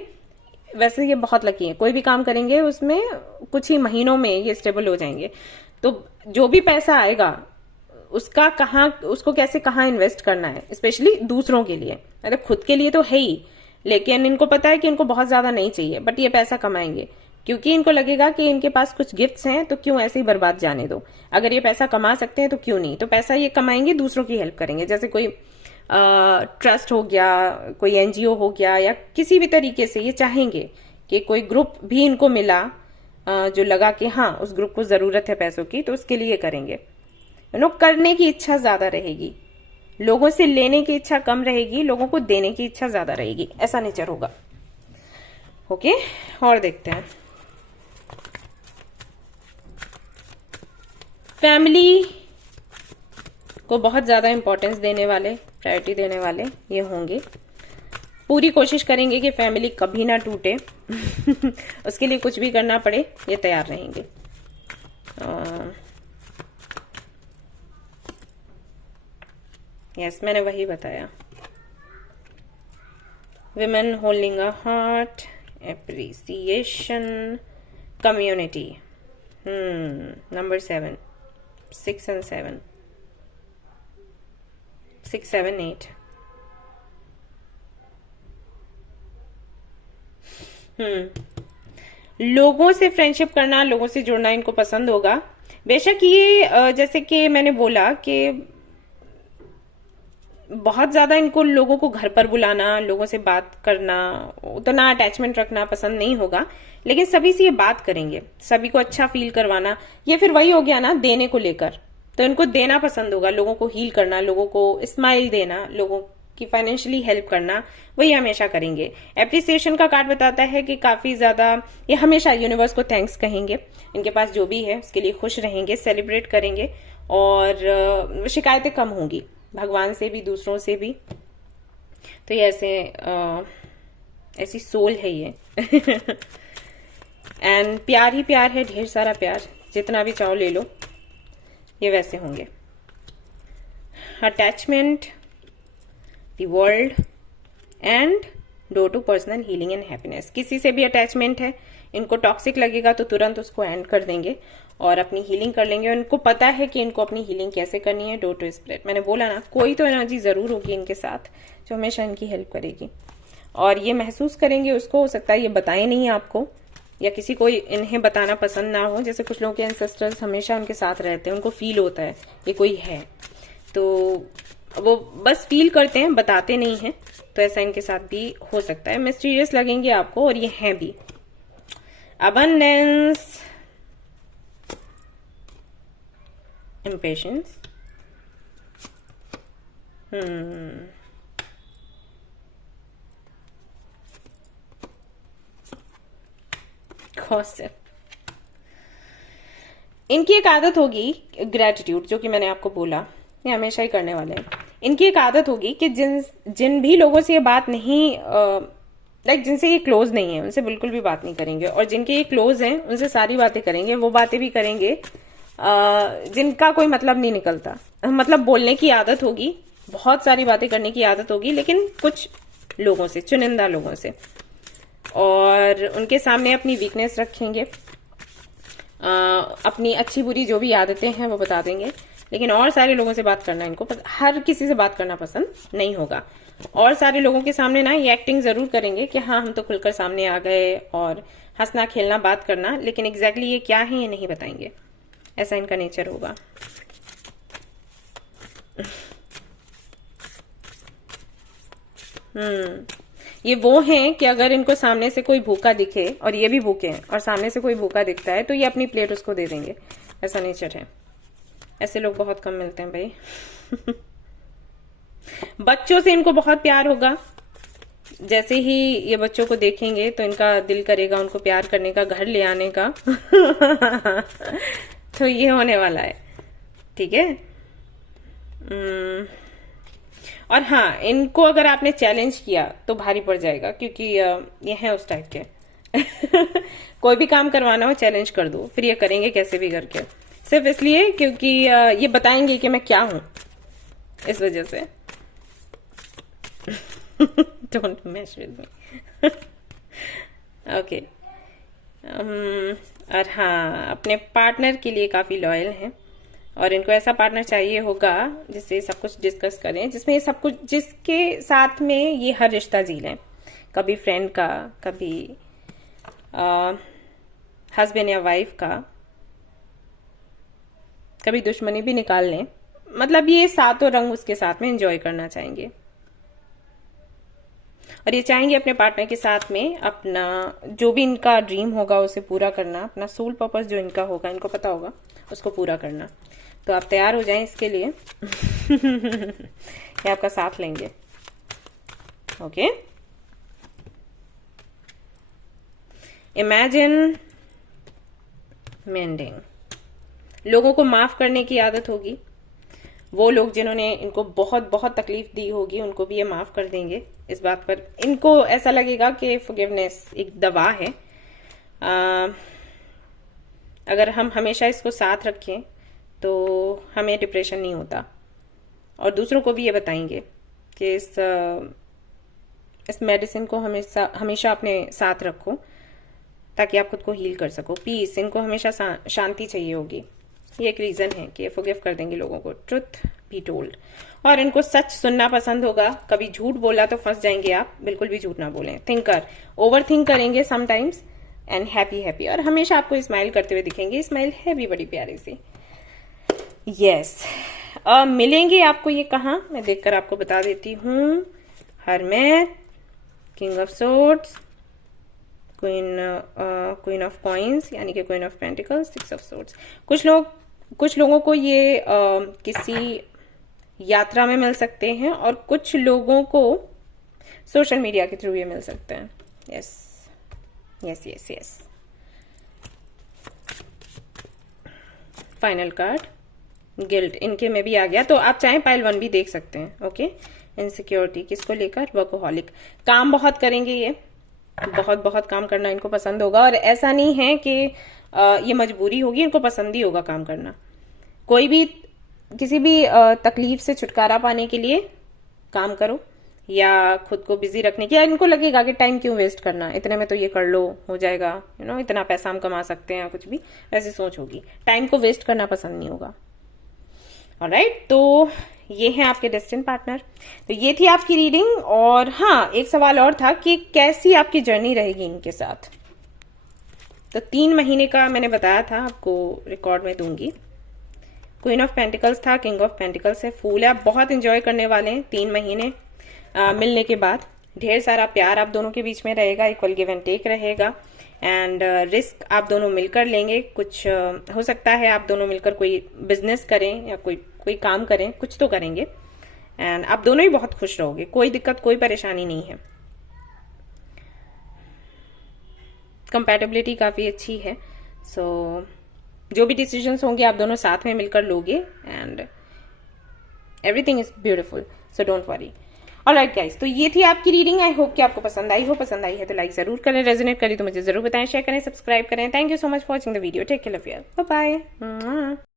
वैसे ये बहुत लकी है, कोई भी काम करेंगे उसमें कुछ ही महीनों में ये स्टेबल हो जाएंगे। तो जो भी पैसा आएगा उसको कैसे कहाँ इन्वेस्ट करना है, स्पेशली दूसरों के लिए। मतलब खुद के लिए तो है ही, लेकिन इनको पता है कि इनको बहुत ज्यादा नहीं चाहिए, बट ये पैसा कमाएंगे क्योंकि इनको लगेगा कि इनके पास कुछ गिफ्ट्स हैं, तो क्यों ऐसे ही बर्बाद जाने दो। अगर ये पैसा कमा सकते हैं तो क्यों नहीं। तो पैसा ये कमाएंगे, दूसरों की हेल्प करेंगे। जैसे कोई ट्रस्ट हो गया, कोई एनजीओ हो गया, या किसी भी तरीके से ये चाहेंगे कि कोई ग्रुप भी इनको मिला जो लगा कि हाँ उस ग्रुप को जरूरत है पैसों की, तो उसके लिए करेंगे। करने की इच्छा ज्यादा रहेगी, लोगों से लेने की इच्छा कम रहेगी, लोगों को देने की इच्छा ज्यादा रहेगी, ऐसा नेचर होगा। ओके, और देखते हैं। फैमिली को बहुत ज्यादा इंपॉर्टेंस देने वाले, प्रायोरिटी देने वाले ये होंगे। पूरी कोशिश करेंगे कि फैमिली कभी ना टूटे। उसके लिए कुछ भी करना पड़े ये तैयार रहेंगे। यस, मैंने वही बताया। Women holding a heart, appreciation, community. Number 7, 6 and 7, 6, 7, 8। लोगों से फ्रेंडशिप करना, लोगों से जुड़ना इनको पसंद होगा। बेशक ये जैसे कि मैंने बोला कि बहुत ज्यादा इनको लोगों को घर पर बुलाना, लोगों से बात करना, उतना अटैचमेंट रखना पसंद नहीं होगा, लेकिन सभी से ये बात करेंगे, सभी को अच्छा फील करवाना। ये फिर वही हो गया ना, देने को लेकर। तो इनको देना पसंद होगा, लोगों को हील करना, लोगों को स्माइल देना, लोगों की फाइनेंशियली हेल्प करना, वही हमेशा करेंगे। एप्रिसिएशन का कार्ड बताता है कि काफी ज्यादा ये हमेशा यूनिवर्स को थैंक्स कहेंगे, इनके पास जो भी है उसके लिए खुश रहेंगे, सेलिब्रेट करेंगे, और शिकायतें कम होंगी भगवान से भी, दूसरों से भी। तो ये ऐसी सोल है ये। एंड प्यार ही प्यार है, ढेर सारा प्यार, जितना भी चाहो ले लो, ये वैसे होंगे। Attachment, the world, and door to personal healing and happiness. किसी से भी अटैचमेंट है, इनको टॉक्सिक लगेगा तो तुरंत उसको एंड कर देंगे और अपनी हीलिंग कर लेंगे। इनको पता है कि इनको अपनी हीलिंग कैसे करनी है। डोर टू स्प्लिट, मैंने बोला ना, कोई तो एनर्जी जरूर होगी इनके साथ जो हमेशा इनकी हेल्प करेगी, और ये महसूस करेंगे उसको। हो सकता है ये बताए नहीं आपको, या किसी को इन्हें बताना पसंद ना हो। जैसे कुछ लोगों के एंसेस्टर्स हमेशा उनके साथ रहते हैं, उनको फील होता है ये कोई है, तो वो बस फील करते हैं, बताते नहीं हैं। तो ऐसा इनके साथ भी हो सकता है। मिस्टीरियस लगेंगे आपको, और ये हैं भी। Abundance, impatience, gossip। इनकी एक आदत होगी ग्रेटिट्यूड, जो कि मैंने आपको बोला, ये हमेशा ही करने वाले हैं। इनकी एक आदत होगी कि जिन भी लोगों से ये बात नहीं, लाइक जिनसे ये क्लोज नहीं है, उनसे बिल्कुल भी बात नहीं करेंगे, और जिनके ये क्लोज हैं उनसे सारी बातें करेंगे। वो बातें भी करेंगे जिनका कोई मतलब नहीं निकलता। मतलब बोलने की आदत होगी, बहुत सारी बातें करने की आदत होगी, लेकिन कुछ लोगों से, चुनिंदा लोगों से, और उनके सामने अपनी वीकनेस रखेंगे, अपनी अच्छी बुरी जो भी आदतें हैं वो बता देंगे। लेकिन और सारे लोगों से बात करना इनको हर किसी से बात करना पसंद नहीं होगा। और सारे लोगों के सामने ना ये एक्टिंग जरूर करेंगे कि हाँ हम तो खुलकर सामने आ गए, और हंसना खेलना बात करना, लेकिन एग्जैक्टली ये क्या है ये नहीं बताएंगे। ऐसा इनका नेचर होगा। ये वो हैं कि अगर इनको सामने से कोई भूखा दिखे, और ये भी भूखे हैं, और सामने से कोई भूखा दिखता है तो ये अपनी प्लेट उसको दे देंगे। ऐसा नेचर है। ऐसे लोग बहुत कम मिलते हैं भाई। बच्चों से इनको बहुत प्यार होगा। जैसे ही ये बच्चों को देखेंगे तो इनका दिल करेगा उनको प्यार करने का, घर ले आने का। तो ये होने वाला है, ठीक है। और हाँ, इनको अगर आपने चैलेंज किया तो भारी पड़ जाएगा, क्योंकि ये है उस टाइप के। कोई भी काम करवाना हो चैलेंज कर दो, फिर ये करेंगे कैसे भी करके, सिर्फ इसलिए क्योंकि ये बताएंगे कि मैं क्या हूं, इस वजह से। Don't mess with me. Okay. और हाँ, अपने पार्टनर के लिए काफी लॉयल हैं, और इनको ऐसा पार्टनर चाहिए होगा जिससे सब कुछ डिस्कस करें, जिसमें ये सब कुछ, जिसके साथ में ये हर रिश्ता जी लें, कभी फ्रेंड का, कभी हस्बैंड या वाइफ का, कभी दुश्मनी भी निकाल लें। मतलब ये सातों रंग उसके साथ में एंजॉय करना चाहेंगे, और ये चाहेंगे अपने पार्टनर के साथ में अपना जो भी इनका ड्रीम होगा उसे पूरा करना, अपना सोल पर्पस जो इनका होगा, इनको पता होगा, उसको पूरा करना। तो आप तैयार हो जाएं इसके लिए। ये आपका साथ लेंगे। ओके। इमेजिन मेंडिंग, लोगों को माफ करने की आदत होगी, वो लोग जिन्होंने इनको बहुत बहुत तकलीफ दी होगी उनको भी ये माफ कर देंगे इस बात पर। इनको ऐसा लगेगा कि फॉरगिवनेस एक दवा है। अगर हम हमेशा इसको साथ रखें तो हमें डिप्रेशन नहीं होता। और दूसरों को भी ये बताएंगे कि इस मेडिसिन को हमेशा अपने साथ रखो ताकि आप खुद को हील कर सको। पीस, इनको हमेशा शांति चाहिए होगी। ये एक रीज़न है कि ये फॉरगिव कर देंगे लोगों को। ट्रुथ बी टोल्ड, और इनको सच सुनना पसंद होगा। कभी झूठ बोला तो फंस जाएंगे आप, बिल्कुल भी झूठ ना बोलें। थिंकर, ओवर थिंक करेंगे समटाइम्स, एंड हैप्पी, और हमेशा आपको स्माइल करते हुए दिखेंगे। स्माइल है भी बड़ी प्यारी सी। यस, मिलेंगे आपको ये कहाँ, मैं देखकर आपको बता देती हूँ। Hermit, king of swords, queen of coins यानी कि queen of pentacles, six of swords. कुछ लोगों को ये किसी यात्रा में मिल सकते हैं और कुछ लोगों को सोशल मीडिया के थ्रू ये मिल सकते हैं। Yes yes yes yes. Final card, guilt, इनके में भी आ गया। तो आप चाहें पाइल 1 भी देख सकते हैं। ओके, इनसिक्योरिटी किसको लेकर, वर्कोहॉलिक, काम बहुत करेंगे ये, बहुत बहुत काम करना इनको पसंद होगा। और ऐसा नहीं है कि ये मजबूरी होगी, इनको पसंद ही होगा काम करना। कोई भी किसी भी तकलीफ से छुटकारा पाने के लिए काम करो या खुद को बिजी रखने की, या इनको लगेगा कि टाइम क्यों वेस्ट करना, इतने में तो ये कर लो, हो जाएगा, इतना पैसा हम कमा सकते हैं, कुछ भी ऐसी सोच होगी। टाइम को वेस्ट करना पसंद नहीं होगा। ऑलराइट, तो ये है आपके डेस्टिन पार्टनर। तो ये थी आपकी रीडिंग। और हाँ, एक सवाल और था कि कैसी आपकी जर्नी रहेगी इनके साथ। तो 3 महीने का मैंने बताया था, आपको रिकॉर्ड में दूंगी। क्वीन ऑफ पेंटिकल्स था, किंग ऑफ पेंटिकल्स है, फूल है। आप बहुत एंजॉय करने वाले हैं 3 महीने मिलने के बाद। ढेर सारा प्यार आप दोनों के बीच में रहेगा, इक्वल गिव एंड टेक रहेगा, एंड रिस्क आप दोनों मिलकर लेंगे। कुछ हो सकता है आप दोनों मिलकर कोई बिजनेस करें या कोई काम करें, कुछ तो करेंगे। एंड आप दोनों ही बहुत खुश रहोगे, कोई दिक्कत कोई परेशानी नहीं है। कंपैटिबिलिटी काफी अच्छी है। सो जो भी डिसीजंस होंगे आप दोनों साथ में मिलकर लोगे, and everything is beautiful, so don't worry. Alright guys, तो ये थी आपकी रीडिंग। आई होप कि आपको पसंद आई हो। पसंद आई है तो लाइक जरूर करें, रेजोनेट करें तो मुझे जरूर बताएं, शेयर करें, सब्सक्राइब करें। Thank you so much for watching the video. Take care, love you, bye bye.